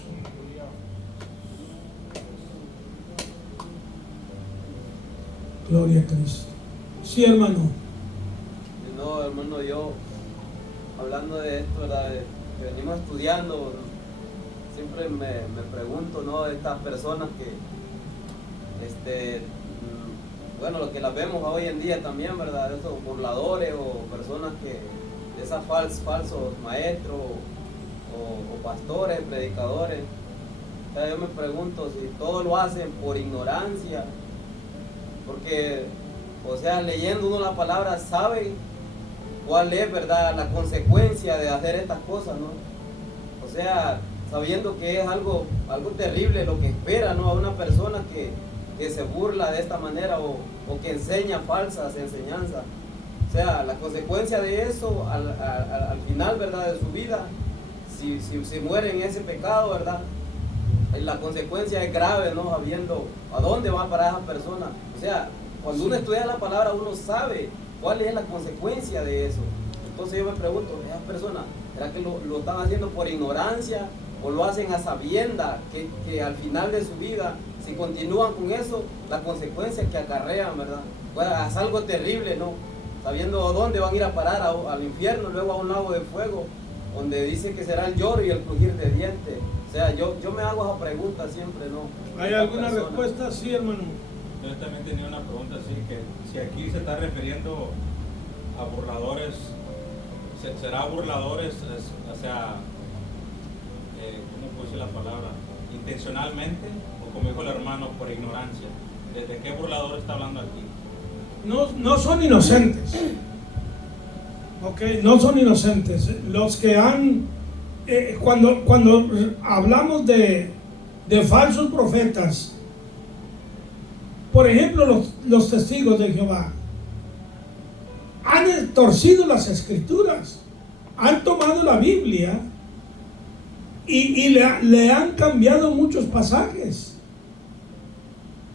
Gloria a Cristo. Sí, hermano. No, hermano, yo hablando de esto, ¿verdad? Que venimos estudiando, siempre me pregunto, ¿no? De estas personas que, bueno, lo que las vemos hoy en día también, ¿verdad? Estos burladores o personas que, esas falsos maestros o pastores, predicadores. O sea, yo me pregunto si todos lo hacen por ignorancia, porque, o sea, leyendo uno la palabra sabe cuál es, ¿verdad?, la consecuencia de hacer estas cosas, ¿no? O sea, sabiendo que es algo terrible lo que espera, ¿no?, a una persona que se burla de esta manera o que enseña falsas enseñanzas. O sea, la consecuencia de eso al final, ¿verdad?, de su vida, si muere en ese pecado, ¿verdad?, la consecuencia es grave, ¿no?, sabiendo a dónde va a parar esa persona. O sea, cuando uno estudia la palabra, uno sabe cuál es la consecuencia de eso. Entonces yo me pregunto, esas personas, ¿será que lo están haciendo por ignorancia o lo hacen a sabienda que al final de su vida, si continúan con eso, la consecuencia que acarrean, ¿verdad? Pues es algo terrible, ¿no? Sabiendo dónde van a ir a parar al infierno, luego a un lago de fuego, donde dice que será el lloro y el crujir de dientes. O sea, yo me hago esa pregunta siempre, ¿no? ¿Hay alguna respuesta? Sí, hermano. Yo también tenía una pregunta así, que si aquí se está refiriendo a burladores, ¿será burladores, o sea, ¿cómo puedo decir la palabra? ¿Intencionalmente o, como dijo el hermano, por ignorancia? ¿Desde qué burlador está hablando aquí? No son inocentes. Ok, no son inocentes. Los que han, cuando hablamos de falsos profetas, por ejemplo, los testigos de Jehová han torcido las escrituras, han tomado la Biblia y le han cambiado muchos pasajes.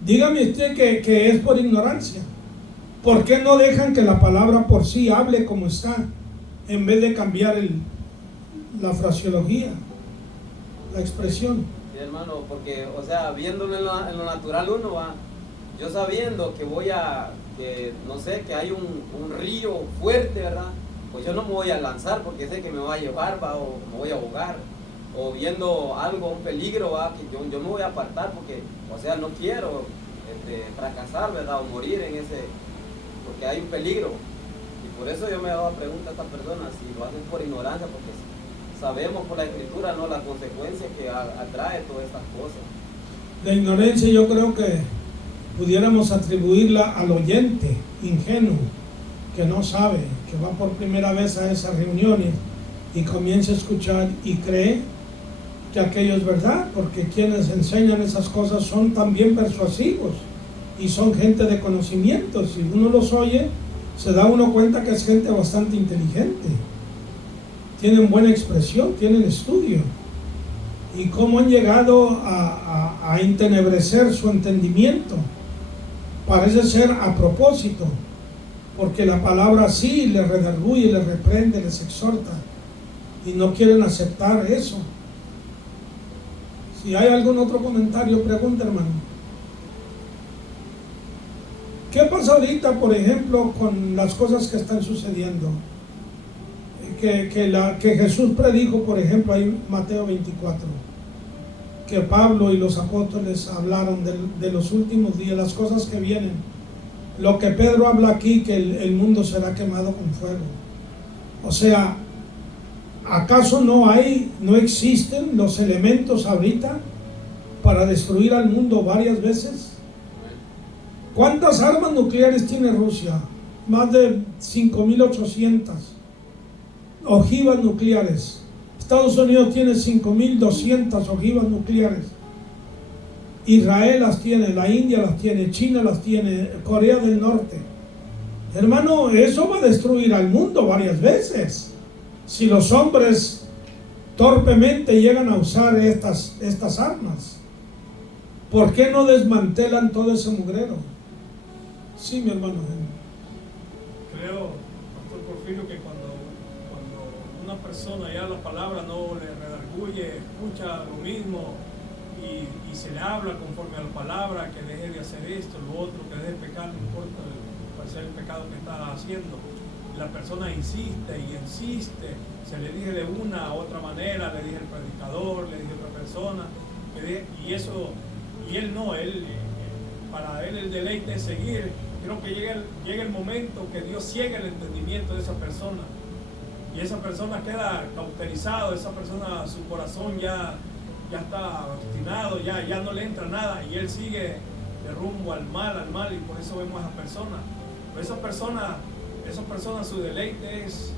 Dígame usted que es por ignorancia. ¿Por qué no dejan que la palabra por sí hable como está, en vez de cambiar la fraseología, la expresión? Sí, hermano, porque, o sea, viéndolo en lo natural uno va, yo sabiendo que no sé, que hay un río fuerte, ¿verdad? Pues yo no me voy a lanzar porque sé que me va a llevar, o me voy a ahogar. O viendo algo, un peligro, que yo me voy a apartar porque, o sea, no quiero fracasar, ¿verdad? O morir en ese, porque hay un peligro. Y por eso yo me hago la pregunta a estas personas, si lo hacen por ignorancia, porque sabemos por la escritura, ¿no?, la consecuencia que atrae todas estas cosas. La ignorancia yo creo que pudiéramos atribuirla al oyente ingenuo, que no sabe, que va por primera vez a esas reuniones y comienza a escuchar y cree que aquello es verdad, porque quienes enseñan esas cosas son también persuasivos y son gente de conocimiento. Si uno los oye, se da uno cuenta que es gente bastante inteligente, tienen buena expresión, tienen estudio. Y cómo han llegado a entenebrecer su entendimiento, parece ser a propósito, porque la palabra sí les redarguye, les reprende, les exhorta, y no quieren aceptar eso. Si hay algún otro comentario, pregunta, hermano. ¿Qué pasa ahorita, por ejemplo, con las cosas que están sucediendo? que Jesús predijo, por ejemplo, ahí Mateo 24, que Pablo y los apóstoles hablaron de los últimos días, las cosas que vienen. Lo que Pedro habla aquí, que el mundo será quemado con fuego. O sea, ¿acaso no existen los elementos ahorita para destruir al mundo varias veces? ¿Cuántas armas nucleares tiene Rusia? Más de 5.800 ojivas nucleares. Estados Unidos tiene 5.200 ojivas nucleares. Israel las tiene, la India las tiene, China las tiene, Corea del Norte. Hermano, eso va a destruir al mundo varias veces. Si los hombres torpemente llegan a usar estas armas, ¿por qué no desmantelan todo ese mugrero? Sí, mi hermano. Creo, Pastor Porfirio, que cuando una persona ya la palabra no le redarguye, escucha lo mismo y se le habla conforme a la palabra, que deje de hacer esto, lo otro, que deje de pecar, no importa cuál sea el pecado que está haciendo. La persona insiste y insiste, se le dije de una a otra manera, le dije al predicador, le dije a otra persona, y él no, para él el deleite es seguir. Creo que llega el momento que Dios ciega el entendimiento de esa persona y esa persona queda cauterizado, esa persona, su corazón ya está obstinado, ya no le entra nada y él sigue de rumbo al mal y por eso vemos a esa persona. Pero esa persona su deleite es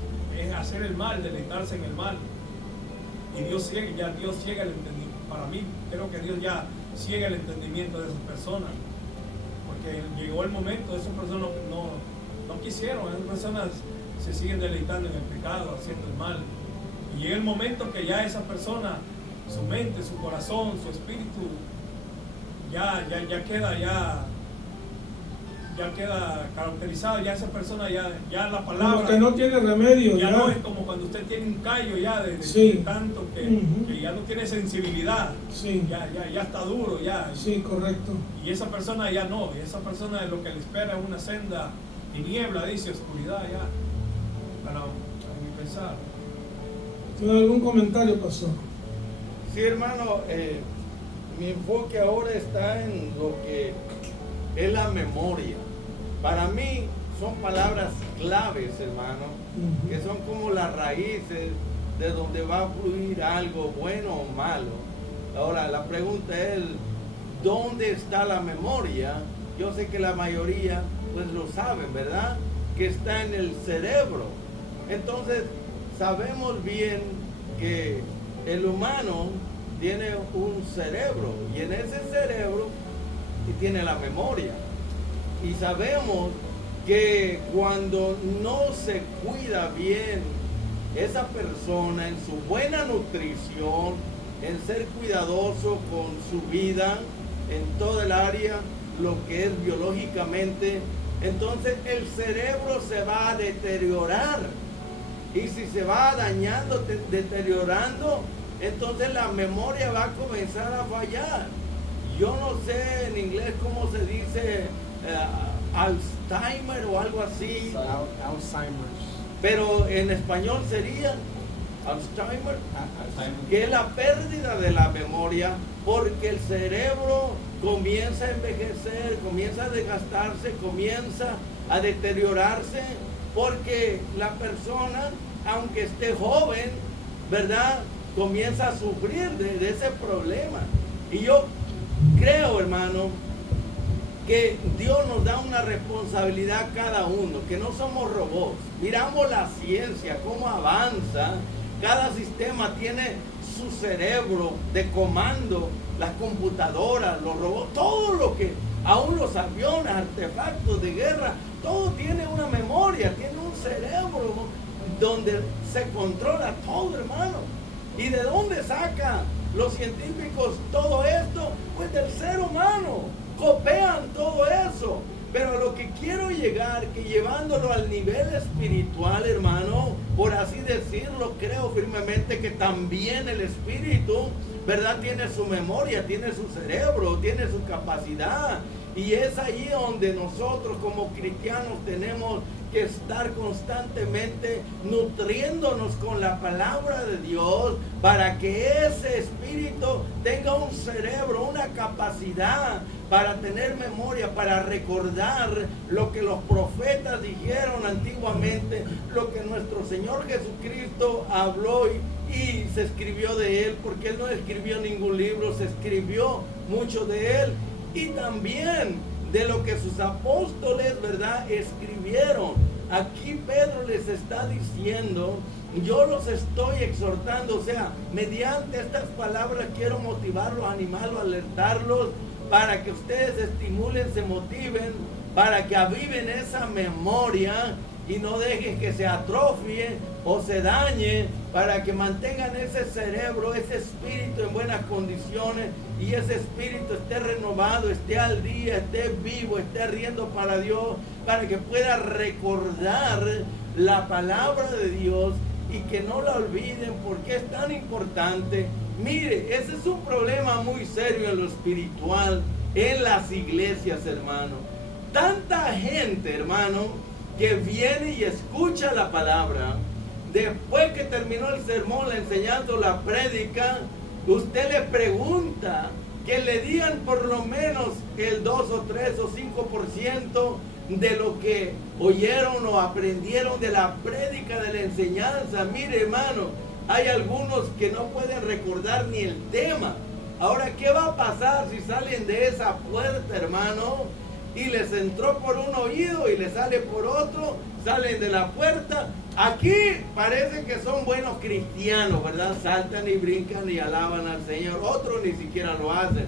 hacer el mal, deleitarse en el mal. Y Dios ciega el entendimiento. Para mí, creo que Dios ya ciega el entendimiento de esas personas. Porque llegó el momento, esas personas no quisieron, esas personas se siguen deleitando en el pecado, haciendo el mal. Y llega el momento que ya esa persona, su mente, su corazón, su espíritu, ya queda caracterizado, ya esa persona, ya la palabra, como que no tiene remedio, ya no es como cuando usted tiene un callo ya de tanto que ya no tiene sensibilidad, sí. ya está duro, sí, correcto. Y esa persona ya no, y esa persona lo que le espera es una senda tiniebla, dice, oscuridad ya, para mi pensar. ¿Tiene algún comentario, pastor? Sí, hermano, mi enfoque ahora está en lo que es la memoria. Para mí son palabras claves, hermano, que son como las raíces de donde va a fluir algo bueno o malo. Ahora, la pregunta es, ¿dónde está la memoria? Yo sé que la mayoría pues lo saben, ¿verdad? Que está en el cerebro. Entonces, sabemos bien que el humano tiene un cerebro y en ese cerebro tiene la memoria. Y sabemos que cuando no se cuida bien esa persona en su buena nutrición, en ser cuidadoso con su vida, en todo el área, lo que es biológicamente, entonces el cerebro se va a deteriorar. Y si se va dañando, deteriorando, entonces la memoria va a comenzar a fallar. Yo no sé en inglés cómo se dice Alzheimer o algo así. Alzheimer. Pero en español sería Alzheimer, que es la pérdida de la memoria, porque el cerebro comienza a envejecer, comienza a desgastarse, comienza a deteriorarse, porque la persona, aunque esté joven, ¿verdad?, comienza a sufrir de ese problema. Y yo creo, hermano, que Dios nos da una responsabilidad a cada uno, que no somos robots. Miramos la ciencia, cómo avanza. Cada sistema tiene su cerebro de comando, las computadoras, los robots, todo lo que, aún los aviones, artefactos de guerra, todo tiene una memoria, tiene un cerebro donde se controla todo, hermano. ¿Y de dónde sacan los científicos todo esto? Pues del ser humano. Copian todo eso. Pero a lo que quiero llegar, que llevándolo al nivel espiritual, hermano, por así decirlo, creo firmemente que también el espíritu, ¿verdad?, tiene su memoria, tiene su cerebro, tiene su capacidad. Y es ahí donde nosotros como cristianos tenemos que estar constantemente nutriéndonos con la palabra de Dios para que ese espíritu tenga un cerebro, una capacidad para tener memoria, para recordar lo que los profetas dijeron antiguamente, lo que nuestro Señor Jesucristo habló y se escribió de Él, porque Él no escribió ningún libro, se escribió mucho de Él, y también de lo que sus apóstoles, ¿verdad?, escribieron. Aquí Pedro les está diciendo, yo los estoy exhortando, o sea, mediante estas palabras quiero motivarlos, animarlos, alertarlos, para que ustedes se estimulen, se motiven, para que aviven esa memoria y no dejen que se atrofie o se dañe, para que mantengan ese cerebro, ese espíritu en buenas condiciones y ese espíritu esté renovado, esté al día, esté vivo, esté riendo para Dios, para que pueda recordar la palabra de Dios y que no la olviden, porque es tan importante. Mire, ese es un problema muy serio en lo espiritual, en las iglesias, hermano. Tanta gente, hermano, que viene y escucha la palabra, después que terminó el sermón, la enseñanza, la prédica, usted le pregunta que le digan por lo menos el 2 o 3 o 5% de lo que oyeron o aprendieron de la prédica, de la enseñanza. Mire, hermano, hay algunos que no pueden recordar ni el tema. Ahora, ¿qué va a pasar si salen de esa puerta, hermano, y les entró por un oído y les sale por otro? Salen de la puerta. Aquí parece que son buenos cristianos, ¿verdad? Saltan y brincan y alaban al Señor. Otros ni siquiera lo hacen.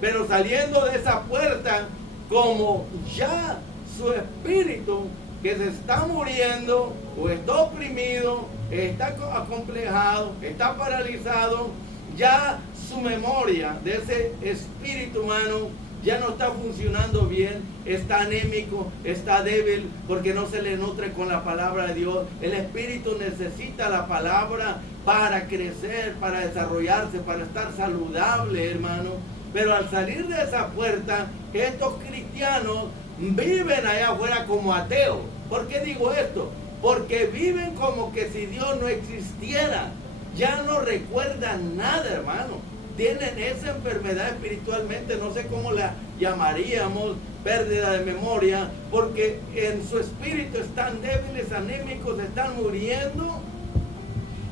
Pero saliendo de esa puerta, como ya su espíritu que se está muriendo o está oprimido, está acomplejado, está paralizado, ya su memoria de ese espíritu humano ya no está funcionando bien, está anémico, está débil, porque no se le nutre con la palabra de Dios. El espíritu necesita la palabra para crecer, para desarrollarse, para estar saludable, hermano. Pero al salir de esa puerta, estos cristianos viven allá afuera como ateos. ¿Por qué digo esto? Porque viven como que si Dios no existiera. Ya no recuerdan nada, hermano. Tienen esa enfermedad espiritualmente, no sé cómo la llamaríamos, pérdida de memoria, porque en su espíritu están débiles, anémicos, están muriendo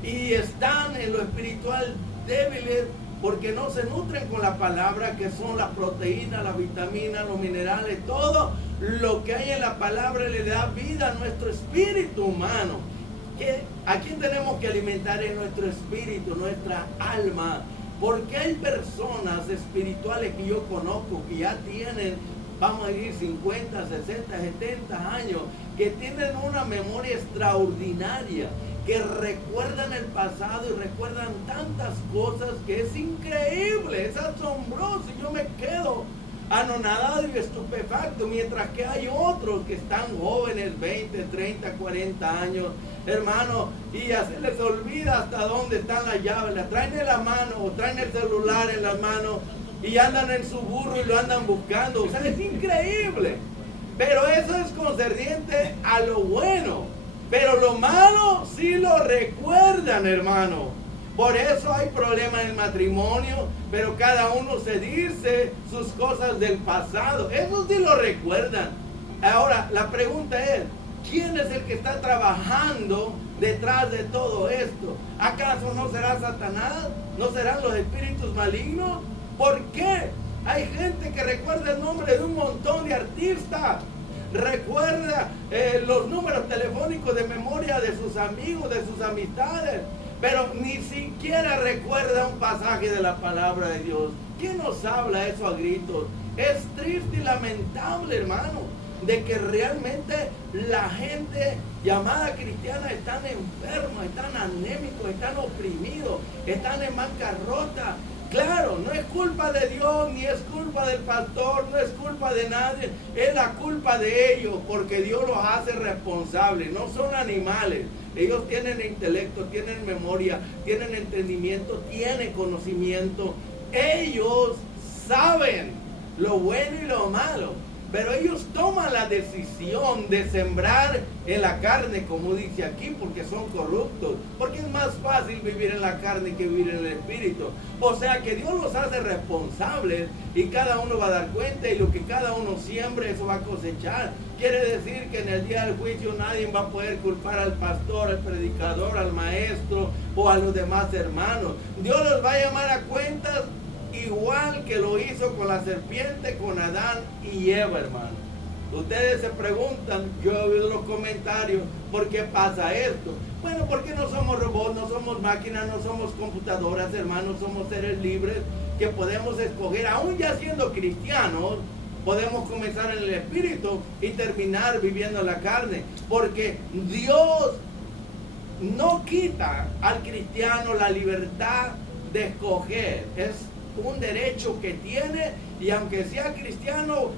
y están en lo espiritual débiles porque no se nutren con la palabra, que son las proteínas, las vitaminas, los minerales, todo lo que hay en la palabra le da vida a nuestro espíritu humano. ¿A quién tenemos que alimentar? En nuestro espíritu, nuestra alma. Porque hay personas espirituales que yo conozco que ya tienen, vamos a decir, 50, 60, 70 años, que tienen una memoria extraordinaria, que recuerdan el pasado y recuerdan tantas cosas que es increíble, es asombroso, y yo me quedo anonadado y estupefacto, mientras que hay otros que están jóvenes, 20, 30, 40 años, hermano, y ya se les olvida hasta dónde están las llaves, las traen en la mano o traen el celular en la mano y andan en su burro y lo andan buscando. O sea, es increíble, pero eso es concerniente a lo bueno, pero lo malo sí lo recuerdan, hermano. Por eso hay problemas en el matrimonio, pero cada uno se dice sus cosas del pasado. Eso sí lo recuerdan. Ahora, la pregunta es, ¿quién es el que está trabajando detrás de todo esto? ¿Acaso no será Satanás? ¿No serán los espíritus malignos? ¿Por qué? Hay gente que recuerda el nombre de un montón de artistas. Recuerda los números telefónicos de memoria de sus amigos, de sus amistades, pero ni siquiera recuerda un pasaje de la palabra de Dios. ¿Quién nos habla eso a gritos? Es triste y lamentable, hermano, de que realmente la gente llamada cristiana están enfermos, están anémicos, están oprimidos, están en bancarrota. Claro, no es culpa de Dios, ni es culpa del pastor, no es culpa de nadie, es la culpa de ellos, porque Dios los hace responsables, no son animales. Ellos tienen intelecto, tienen memoria, tienen entendimiento, tienen conocimiento. Ellos saben lo bueno y lo malo. Pero ellos toman la decisión de sembrar en la carne, como dice aquí, porque son corruptos. Porque es más fácil vivir en la carne que vivir en el espíritu. O sea que Dios los hace responsables y cada uno va a dar cuenta, y lo que cada uno siembre, eso va a cosechar. Quiere decir que en el día del juicio nadie va a poder culpar al pastor, al predicador, al maestro o a los demás hermanos. Dios los va a llamar a cuentas, igual que lo hizo con la serpiente, con Adán y Eva, hermano. Ustedes se preguntan, yo he oído los comentarios, ¿por qué pasa esto? Bueno, porque no somos robots, no somos máquinas, no somos computadoras, hermanos, somos seres libres que podemos escoger, aún ya siendo cristianos, podemos comenzar en el espíritu y terminar viviendo en la carne, porque Dios no quita al cristiano la libertad de escoger. Es un derecho que tiene, y aunque sea cristiano,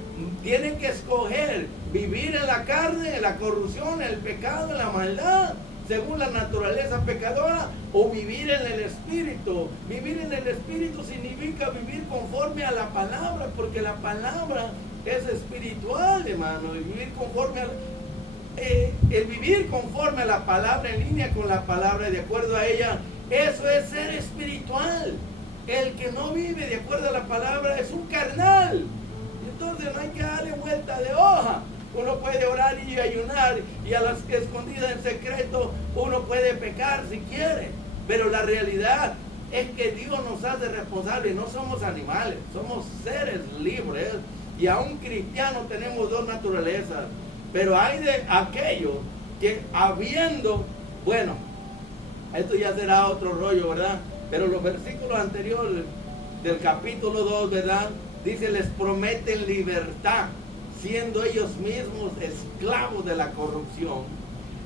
tienen que escoger vivir en la carne, en la corrupción, en el pecado, en la maldad, según la naturaleza pecadora, o vivir en el espíritu. Vivir en el espíritu significa vivir conforme a la palabra, porque la palabra es espiritual, hermano. Y vivir conforme a el vivir conforme a la palabra, en línea con la palabra, de acuerdo a ella, eso es ser espiritual. El que no vive de acuerdo a la palabra es un carnal. Entonces no hay que darle vuelta de hoja. Uno puede orar y ayunar, y a las escondidas en secreto uno puede pecar si quiere, pero la realidad es que Dios nos hace responsables. No somos animales, somos seres libres, y aún cristianos tenemos dos naturalezas. Pero hay de aquellos que habiendo, bueno, esto ya será otro rollo, ¿verdad? Pero los versículos anteriores del capítulo 2, ¿verdad? Dice, les prometen libertad, siendo ellos mismos esclavos de la corrupción.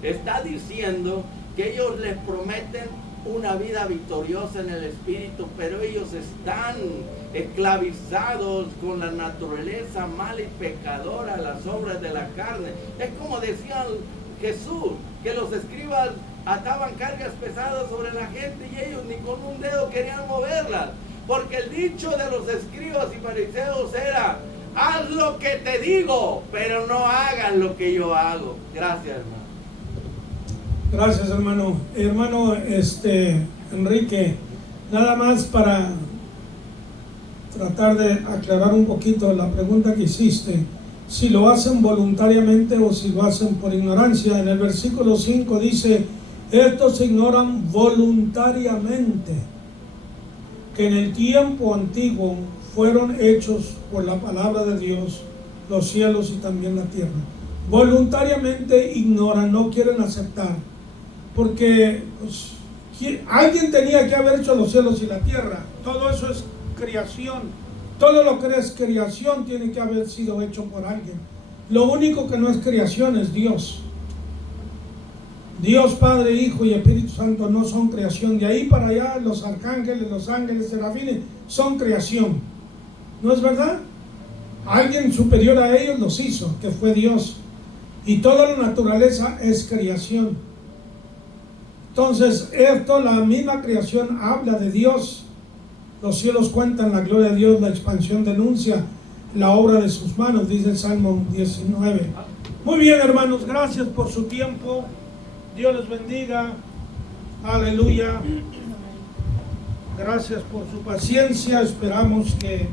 Está diciendo que ellos les prometen una vida victoriosa en el espíritu, pero ellos están esclavizados con la naturaleza mala y pecadora, las obras de la carne. Es como decía Jesús, que los escribas ataban cargas pesadas sobre la gente y ellos ni con un dedo querían moverlas, porque el dicho de los escribas y fariseos era: haz lo que te digo, pero no hagas lo que yo hago. Gracias, hermano. Gracias, hermano. Hermano Enrique, nada más para tratar de aclarar un poquito la pregunta que hiciste, si lo hacen voluntariamente o si lo hacen por ignorancia. En el versículo 5 dice: estos ignoran voluntariamente que en el tiempo antiguo fueron hechos por la palabra de Dios los cielos y también la tierra. Voluntariamente ignoran, no quieren aceptar, porque pues, alguien tenía que haber hecho los cielos y la tierra. Todo eso es creación. Todo lo que es creación tiene que haber sido hecho por alguien. Lo único que no es creación es Dios. Dios Padre, Hijo y Espíritu Santo no son creación. De ahí para allá los arcángeles, los ángeles, serafines son creación. ¿No es verdad? Alguien superior a ellos los hizo, que fue Dios. Y toda la naturaleza es creación. Entonces, la misma creación habla de Dios. Los cielos cuentan la gloria de Dios, la expansión denuncia la obra de sus manos, dice el Salmo 19. Muy bien, hermanos, gracias por su tiempo. Dios les bendiga. Aleluya. Gracias por su paciencia. Esperamos que